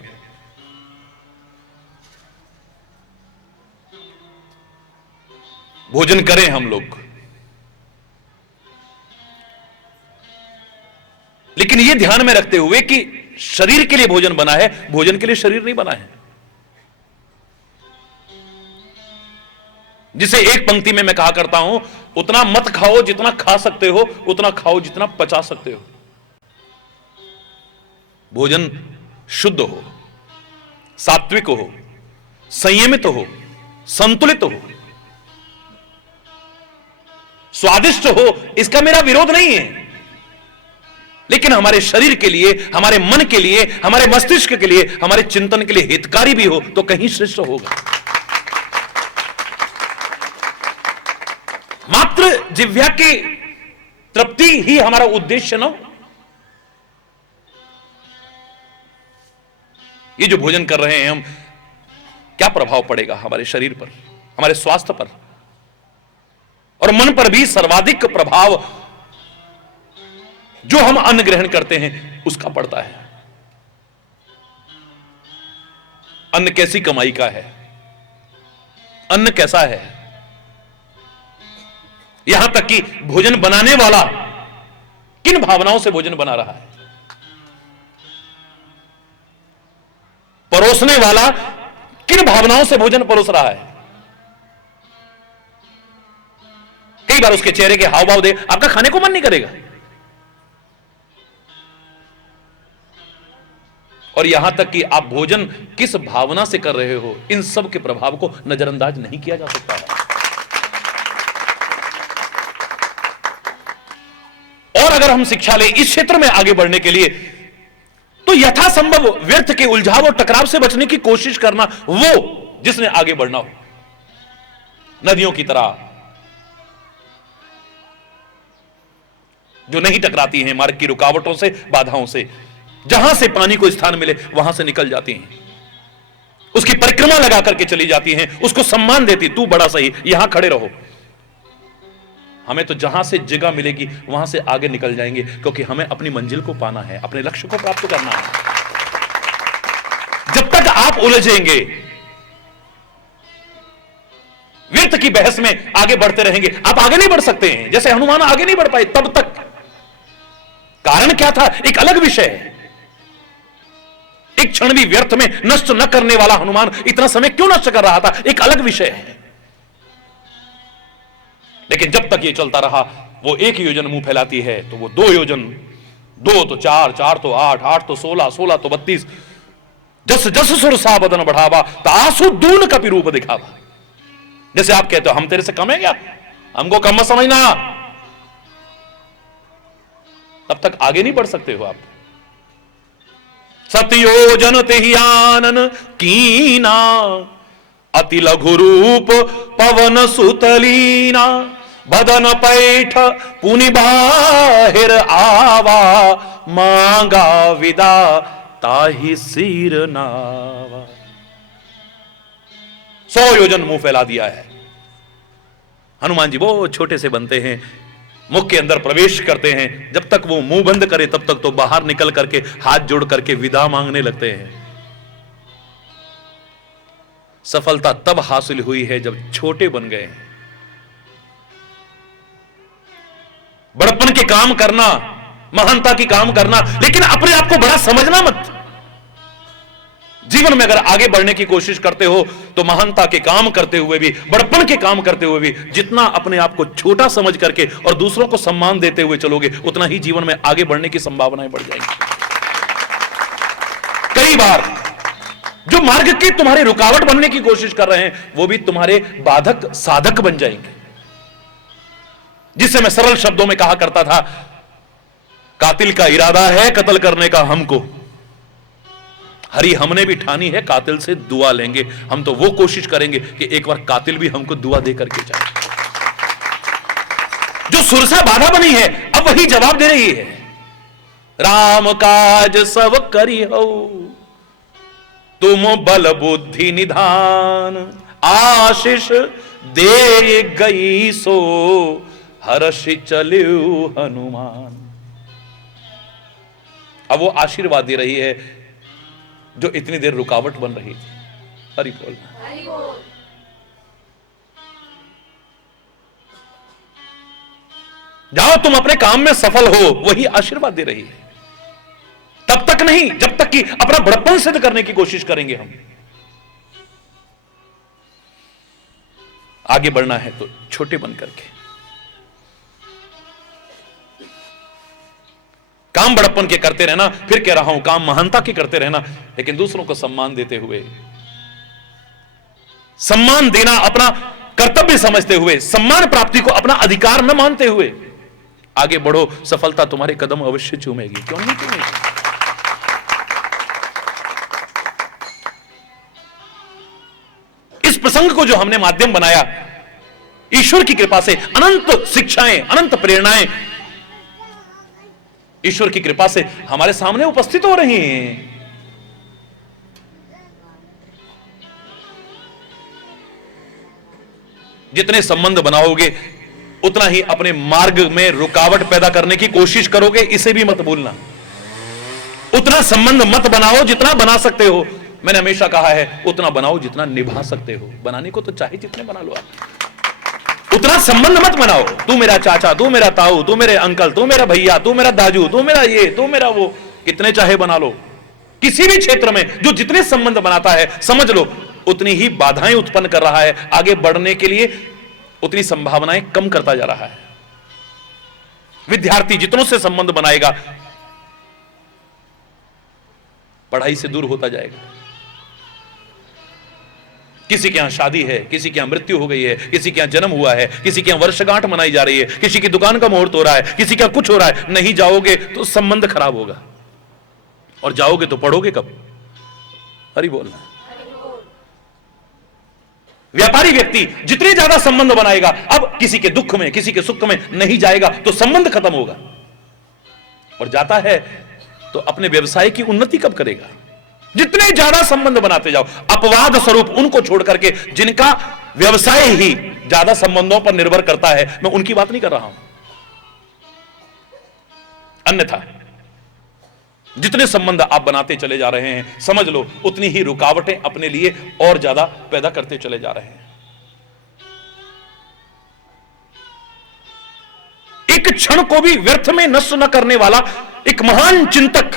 भोजन करें हम लोग, लेकिन यह ध्यान में रखते हुए कि शरीर के लिए भोजन बना है, भोजन के लिए शरीर नहीं बना है। जिसे एक पंक्ति में मैं कहा करता हूं, उतना मत खाओ जितना खा सकते हो, उतना खाओ जितना पचा सकते हो। भोजन शुद्ध हो, सात्विक हो, संयमित हो, संतुलित हो, स्वादिष्ट हो, इसका मेरा विरोध नहीं है, लेकिन हमारे शरीर के लिए, हमारे मन के लिए, हमारे मस्तिष्क के लिए, हमारे चिंतन के लिए हितकारी भी हो तो कहीं श्रेष्ठ होगा। मात्र जिह्वा की तृप्ति ही हमारा उद्देश्य न हो। ये जो भोजन कर रहे हैं हम, क्या प्रभाव पड़ेगा हमारे शरीर पर, हमारे स्वास्थ्य पर, और मन पर भी सर्वाधिक प्रभाव जो हम अन्न ग्रहण करते हैं उसका पड़ता है। अन्न कैसी कमाई का है, अन्न कैसा है, यहां तक कि भोजन बनाने वाला किन भावनाओं से भोजन बना रहा है, परोसने वाला किन भावनाओं से भोजन परोस रहा है। कई बार उसके चेहरे के हाव भाव दे आपका खाने को मन नहीं करेगा, और यहां तक कि आप भोजन किस भावना से कर रहे हो, इन सब के प्रभाव को नजरअंदाज नहीं किया जा सकता है। और अगर हम शिक्षा ले इस क्षेत्र में आगे बढ़ने के लिए, तो यथासंभव व्यर्थ के उलझाव और टकराव से बचने की कोशिश करना, वो जिसने आगे बढ़ना हो, नदियों की तरह जो नहीं टकराती हैं मार्ग की रुकावटों से, बाधाओं से, जहां से पानी को स्थान मिले वहां से निकल जाती हैं, उसकी परिक्रमा लगा करके चली जाती हैं, उसको सम्मान देती, तू बड़ा सही, यहां खड़े रहो। हमें तो जहां से जगह मिलेगी वहां से आगे निकल जाएंगे, क्योंकि हमें अपनी मंजिल को पाना है, अपने लक्ष्य को प्राप्त करना है। जब तक आप उलझेंगे, व्यर्थ की बहस में आगे बढ़ते रहेंगे, आप आगे नहीं बढ़ सकते हैं। जैसे हनुमान आगे नहीं बढ़ पाए तब तक, कारण क्या था, एक अलग विषय है। एक क्षण भी व्यर्थ में नष्ट न करने वाला हनुमान इतना समय क्यों नष्ट कर रहा था, एक अलग विषय है। लेकिन जब तक ये चलता रहा, वो एक योजन मुंह फैलाती है तो वो 2 योजन, 2 तो 4, 4 तो 8, 8 तो 16, 16 तो 32, जस जस सुरसा बदन बढ़ावा तासु दून कपि रूप दिखावा। जैसे आप कहते हो हम तेरे से कम है क्या, हमको कम मत समझना, तब तक आगे नहीं बढ़ सकते हो आप। सतयोजन तेहि आनन कीना, अति लघु रूप पवन सुतलीना, बदन पैठ पुनि बाहिर आवा, मांगा विदा ताहि सिर नावा। 100 योजन मुंह फैला दिया है। हनुमान जी वो छोटे से बनते हैं, मुख के अंदर प्रवेश करते हैं, जब तक वो मुंह बंद करे तब तक तो बाहर निकल करके हाथ जोड़ करके विदा मांगने लगते हैं। सफलता तब हासिल हुई है जब छोटे बन गए हैं। बड़प्पन के काम करना, महानता की काम करना, लेकिन अपने आप को बड़ा समझना मत। जीवन में अगर आगे बढ़ने की कोशिश करते हो तो महानता के काम करते हुए भी, बड़प्पन के काम करते हुए भी, जितना अपने आप को छोटा समझ करके और दूसरों को सम्मान देते हुए चलोगे, उतना ही जीवन में आगे बढ़ने की संभावनाएं बढ़ जाएंगी। कई बार जो मार्ग के तुम्हारे रुकावट बनने की कोशिश कर रहे हैं, वो भी तुम्हारे बाधक साधक बन जाएंगे। जिससे मैं सरल शब्दों में कहा करता था, कातिल का इरादा है कत्ल करने का हमको, हरी हमने भी ठानी है कातिल से दुआ लेंगे। हम तो वो कोशिश करेंगे कि एक बार कातिल भी हमको दुआ दे करके जाए। जो सुरसा बाधा बनी है, अब वही जवाब दे रही है, राम काज सब करी हो, तुम बल बुद्धि निधान, आशीष दे गई सो हर्षि चलियो हनुमान। अब वो आशीर्वाद दे रही है जो इतनी देर रुकावट बन रही थी। हरि बोल। जाओ तुम अपने काम में सफल हो, वही आशीर्वाद दे रही है। तब तक नहीं जब तक कि अपना बड़प्पन सिद्ध करने की कोशिश करेंगे हम। आगे बढ़ना है तो छोटे बन करके, काम बड़प्पन के करते रहना, फिर कह रहा हूं काम महानता के करते रहना, लेकिन दूसरों को सम्मान देते हुए, सम्मान देना अपना कर्तव्य समझते हुए, सम्मान प्राप्ति को अपना अधिकार न मानते हुए आगे बढ़ो। सफलता तुम्हारे कदम अवश्य चूमेगी, क्यों नहीं चूमेगी। इस प्रसंग को जो हमने माध्यम बनाया, ईश्वर की कृपा से अनंत शिक्षाएं, अनंत प्रेरणाएं ईश्वर की कृपा से हमारे सामने उपस्थित हो रही हैं। जितने संबंध बनाओगे उतना ही अपने मार्ग में रुकावट पैदा करने की कोशिश करोगे, इसे भी मत भूलना। उतना संबंध मत बनाओ जितना बना सकते हो। मैंने हमेशा कहा है, उतना बनाओ जितना निभा सकते हो। बनाने को तो चाहे जितने बना लो आप। उतना संबंध मत बनाओ, तू मेरा चाचा, तू मेरा ताऊ, तू मेरे अंकल, तू मेरा भैया, तू मेरा दाजू, तू मेरा ये, तू मेरा वो, कितने चाहे बना लो। किसी भी क्षेत्र में जो जितने संबंध बनाता है, समझ लो उतनी ही बाधाएं उत्पन्न कर रहा है। आगे बढ़ने के लिए उतनी संभावनाएं कम करता जा रहा है। विद्यार्थी जितनों से संबंध बनाएगा, पढ़ाई से दूर होता जाएगा। किसी के यहां शादी है, किसी के यहां मृत्यु हो गई है, किसी के यहां जन्म हुआ है, किसी के यहां वर्षगांठ मनाई जा रही है, किसी की दुकान का मुहूर्त हो रहा है, किसी का कुछ हो रहा है। नहीं जाओगे तो संबंध खराब होगा, और जाओगे तो पढ़ोगे कब। हरि बोलना। व्यापारी व्यक्ति जितने ज्यादा संबंध बनाएगा, अब किसी के दुख में, किसी के सुख में नहीं जाएगा तो संबंध खत्म होगा, और जाता है तो अपने व्यवसाय की उन्नति कब करेगा। जितने ज्यादा संबंध बनाते जाओ, अपवाद स्वरूप उनको छोड़ करके जिनका व्यवसाय ही ज्यादा संबंधों पर निर्भर करता है, मैं उनकी बात नहीं कर रहा हूं। अन्यथा जितने संबंध आप बनाते चले जा रहे हैं, समझ लो उतनी ही रुकावटें अपने लिए और ज्यादा पैदा करते चले जा रहे हैं। एक क्षण को भी व्यर्थ में नष्ट न करने वाला एक महान चिंतक,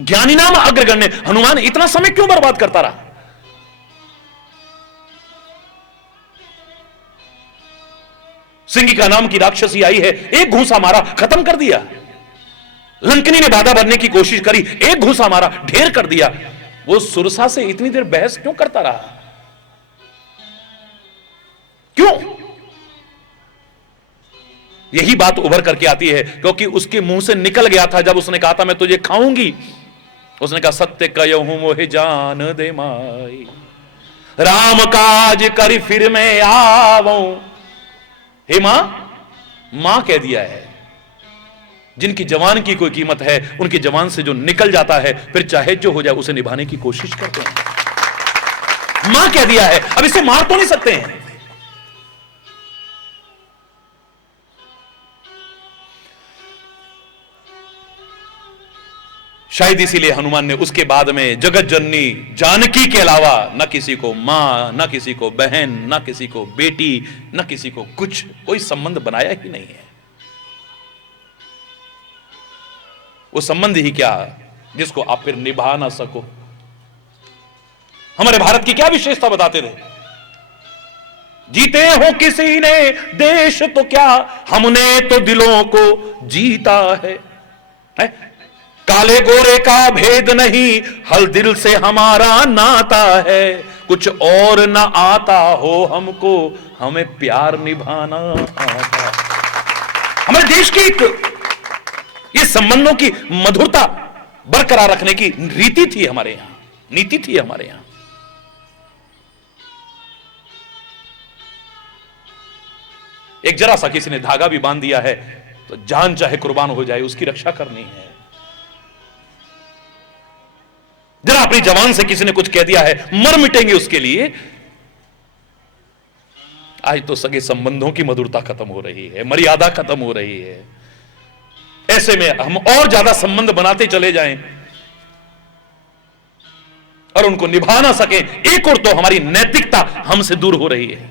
ज्ञानी नाम अग्रगण्य हनुमान इतना समय क्यों बर्बाद करता रहा। सिंगिका नाम की राक्षसी आई है, एक घूंसा मारा, खत्म कर दिया। लंकनी ने बाधा बनने की कोशिश करी, एक घूंसा मारा, ढेर कर दिया। वो सुरसा से इतनी देर बहस क्यों करता रहा, क्यों। यही बात उभर करके आती है, क्योंकि उसके मुंह से निकल गया था जब उसने कहा था मैं तुझे खाऊंगी। उसने कहा सत्य कहूं मोहे जान दे माई, राम काज करी फिर मैं आवूं। हे मां, मां कह दिया है। जिनकी जवान की कोई कीमत है, उनकी जवान से जो निकल जाता है, फिर चाहे जो हो जाए उसे निभाने की कोशिश करते हैं। मां कह दिया है, अब इसे मार तो नहीं सकते हैं। शायद इसीलिए हनुमान ने उसके बाद में जगत जननी जानकी के अलावा न किसी को मां, न किसी को बहन, न किसी को बेटी, न किसी को कुछ, कोई संबंध बनाया ही नहीं है। वो संबंध ही क्या जिसको आप फिर निभा ना सको। हमारे भारत की क्या विशेषता बताते थे? जीते हो किसी ने देश तो क्या, हमने तो दिलों को जीता है। काले गोरे का भेद नहीं, हर दिल से हमारा नाता है। कुछ और ना आता हो हमको, हमें प्यार निभाना आता। हमारे देश की एक ये संबंधों की मधुरता बरकरार रखने की रीति थी हमारे यहां, नीति थी हमारे यहां। एक जरा सा किसी ने धागा भी बांध दिया है तो जान चाहे कुर्बान हो जाए, उसकी रक्षा करनी है। जरा अपनी जवान से किसी ने कुछ कह दिया है, मर मिटेंगे उसके लिए। आज तो सगे संबंधों की मधुरता खत्म हो रही है, मर्यादा खत्म हो रही है। ऐसे में हम और ज्यादा संबंध बनाते चले जाएं और उनको निभा ना सके। एक और तो हमारी नैतिकता हमसे दूर हो रही है,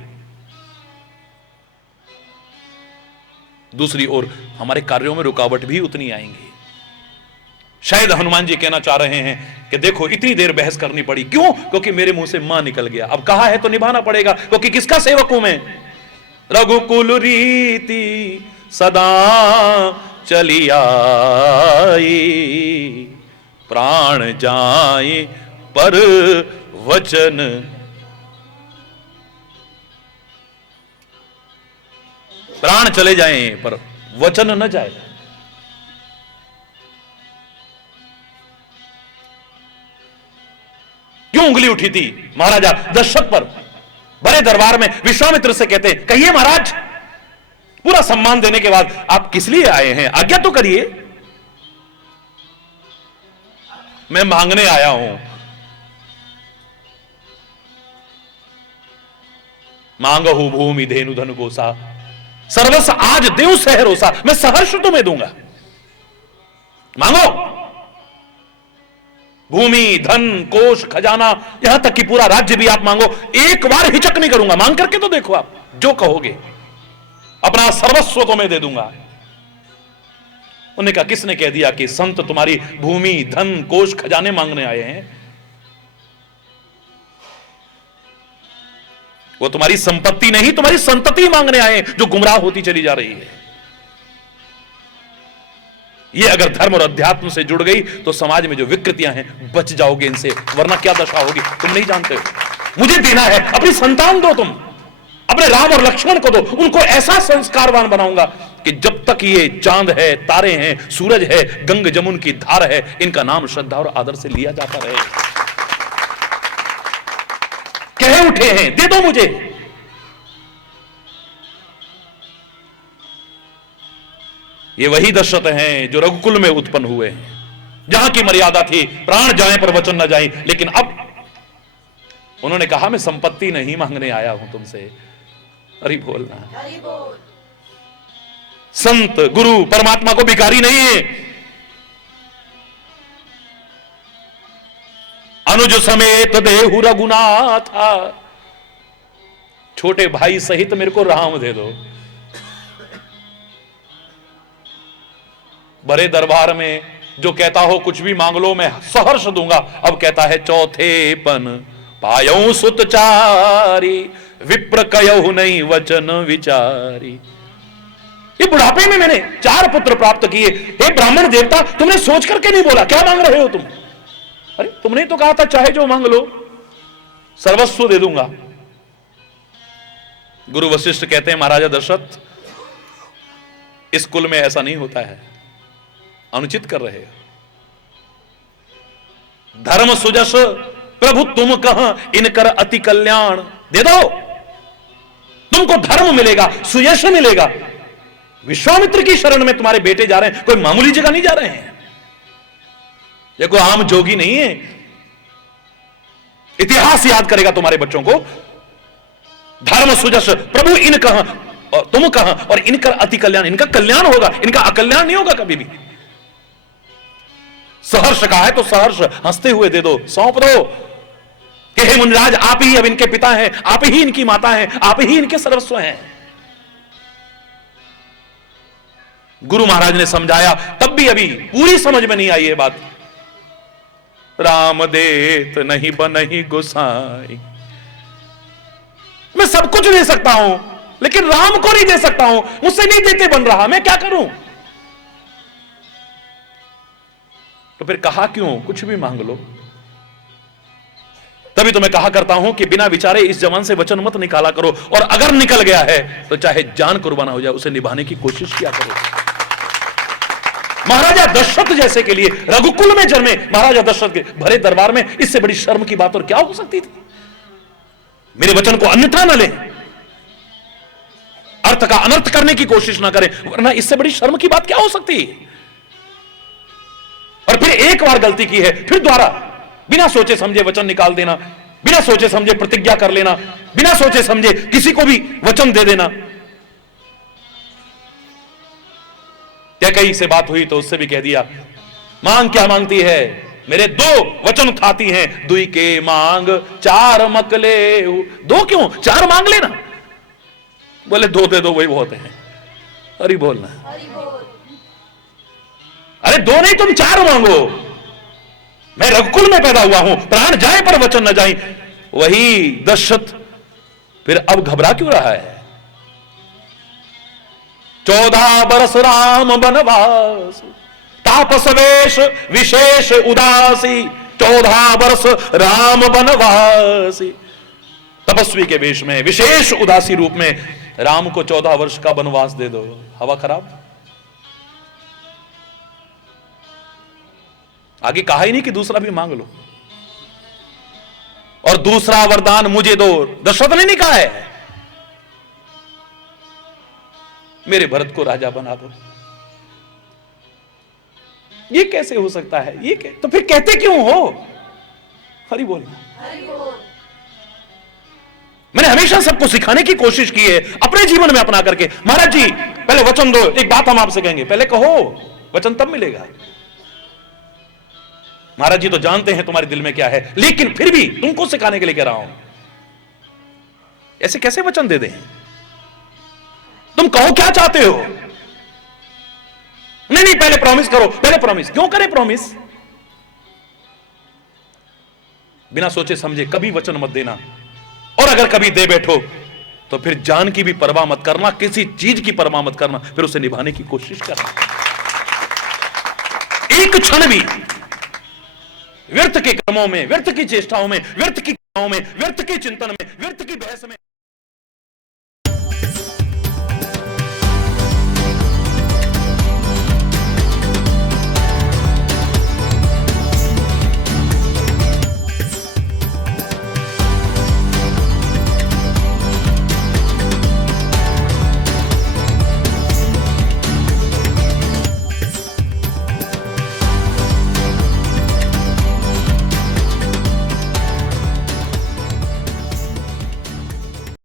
दूसरी ओर हमारे कार्यों में रुकावट भी उतनी आएंगी। शायद हनुमान जी कहना चाह रहे हैं कि देखो इतनी देर बहस करनी पड़ी, क्यों? क्योंकि मेरे मुंह से मां निकल गया। अब कहा है तो निभाना पड़ेगा, क्योंकि किसका सेवक हूं मैं? रघुकुल रीति सदा चली आई, प्राण जाए पर वचन। प्राण चले जाएं पर वचन न जाए। क्यों उंगली उठी थी महाराजा दशरथ पर? बड़े दरबार में विश्वामित्र से कहते, कहिए महाराज, पूरा सम्मान देने के बाद आप किस लिए आए हैं? आज्ञा तो करिए। मैं मांगने आया हूं। मांगहु भूमि धेनु धन गोसा, सर्वस्व आज देव सहरोसा। मैं सहर्ष तुम्हें दूंगा, मांगो। भूमि धन कोष खजाना, यहां तक कि पूरा राज्य भी आप मांगो, एक बार हिचक नहीं करूंगा। मांग करके तो देखो, आप जो कहोगे, अपना सर्वस्व तो मैं दे दूंगा। उन्होंने कहा, किसने कह दिया कि संत तुम्हारी भूमि धन कोष खजाने मांगने आए हैं? वो तुम्हारी संपत्ति नहीं, तुम्हारी संतति मांगने आए हैं, जो गुमराह होती चली जा रही है। ये अगर धर्म और अध्यात्म से जुड़ गई तो समाज में जो विकृतियां हैं, बच जाओगे इनसे, वरना क्या दशा होगी तुम नहीं जानते हो। मुझे देना है, अपनी संतान दो, तुम अपने राम और लक्ष्मण को दो। उनको ऐसा संस्कारवान बनाऊंगा कि जब तक ये चांद है, तारे हैं, सूरज है, गंग जमुन की धार है, इनका नाम श्रद्धा और आदर से लिया जाता रहे। कहे उठे हैं, दे दो मुझे। ये वही दशरथ हैं जो रघुकुल में उत्पन्न हुए हैं, जहां की मर्यादा थी प्राण जाए पर वचन न जाए। लेकिन अब उन्होंने कहा, मैं संपत्ति नहीं मांगने आया हूं तुमसे। अरे बोलना, संत गुरु परमात्मा को भिखारी नहीं है। अनुज समेत देहु रघुनाथा, छोटे भाई सहित मेरे को राम दे दो। बड़े दरबार में जो कहता हो कुछ भी मांग लो, मैं सहर्ष दूंगा, अब कहता है चौथेपन पायऊ सुतचारी, विप्र कयहु नहीं वचन विचारी। ये बुढ़ापे में मैंने 4 पुत्र प्राप्त किए, हे ब्राह्मण देवता, तुमने सोच करके नहीं बोला, क्या मांग रहे हो तुम? अरे तुमने तो कहा था चाहे जो मांग लो, सर्वस्व दे दूंगा। गुरु वशिष्ठ कहते हैं, महाराजा दशरथ, इस कुल में ऐसा नहीं होता है, अनुचित कर रहे हो। धर्म सुजस प्रभु तुम कहां, इनकर अति कल्याण। दे दो, तुमको धर्म मिलेगा, सुयश मिलेगा। विश्वामित्र की शरण में तुम्हारे बेटे जा रहे हैं, कोई मामूली जगह नहीं जा रहे हैं। ये कोई आम जोगी नहीं है। इतिहास याद करेगा तुम्हारे बच्चों को। धर्म सुजस प्रभु इन कहां और तुम कहां, और इनकर अति कल्याण, इनका कल्याण होगा, इनका अकल्याण नहीं होगा कभी भी। सहर्ष का है तो सहर्ष हंसते हुए दे दो, सौंप दो कि हे मुनिराज, आप ही अब इनके पिता हैं, आप ही इनकी माता हैं, आप ही इनके सर्वस्व हैं। गुरु महाराज ने समझाया, तब भी अभी पूरी समझ में नहीं आई ये बात। राम देत नहीं बनहि गोसाई, मैं सब कुछ दे सकता हूं लेकिन राम को नहीं दे सकता हूं, मुझसे नहीं देते बन रहा, मैं क्या करूं? तो फिर कहा क्यों, कुछ भी मांग लो। तभी तो मैं कहा करता हूं कि बिना विचारे इस जवान से वचन मत निकाला करो, और अगर निकल गया है तो चाहे जान कुर्बान हो जाए, उसे निभाने की कोशिश किया करो। महाराजा दशरथ जैसे के लिए, रघुकुल में जन्मे महाराजा दशरथ के भरे दरबार में इससे बड़ी शर्म की बात और क्या हो सकती थी? मेरे वचन को अन्यथा न लें, अर्थ का अनर्थ करने की कोशिश ना करें, वरना इससे बड़ी शर्म की बात क्या हो सकती है? और फिर एक बार गलती की है, फिर द्वारा बिना सोचे समझे वचन निकाल देना, बिना सोचे समझे प्रतिज्ञा कर लेना, बिना सोचे समझे किसी को भी वचन दे देना। क्या कई से बात हुई तो उससे भी कह दिया, मांग क्या मांगती है, मेरे 2 वचन खाती हैं, दुई के मांग 4 मकले। 2 क्यों, 4 मांग लेना। बोले 2 दे दो, वही बहुत है। हरि बोलना, अरे 2 नहीं, तुम 4 मांगो। मैं रघुकुल में पैदा हुआ हूं, प्राण जाए पर वचन न जाए। वही दशरथ फिर अब घबरा क्यों रहा है? 14 बरस राम बनवास, तापस वेश विशेष उदासी। 14 बरस राम बनवासी, तपस्वी के वेश में विशेष उदासी रूप में राम को 14 वर्ष का वनवास दे दो। हवा खराब। आगे कहा ही नहीं कि दूसरा भी मांग लो, और दूसरा वरदान मुझे दो। दशरथ ने नहीं कहा है मेरे भरत को राजा बना दो। ये कैसे हो सकता है? ये तो फिर कहते क्यों हो? हरि बोल। मैंने हमेशा सबको सिखाने की कोशिश की है, अपने जीवन में अपना करके। महाराज जी पहले वचन दो, एक बात हम आपसे कहेंगे, पहले कहो, वचन तब मिलेगा। महाराज जी तो जानते हैं तुम्हारे दिल में क्या है, लेकिन फिर भी तुमको सिखाने के लिए कह रहा हूं। ऐसे कैसे वचन दे दें? तुम कहो क्या चाहते हो? नहीं नहीं, पहले प्रॉमिस करो, पहले प्रॉमिस। क्यों करे प्रॉमिस? बिना सोचे समझे कभी वचन मत देना, और अगर कभी दे बैठो तो फिर जान की भी परवाह मत करना, किसी चीज की परवाह मत करना, फिर उसे निभाने की कोशिश करना। एक क्षण भी व्यर्थ के कर्मों में, व्यर्थ की चेष्टाओं में, व्यर्थ की क्रियाओं में, व्यर्थ के चिंतन में, व्यर्थ की बहस में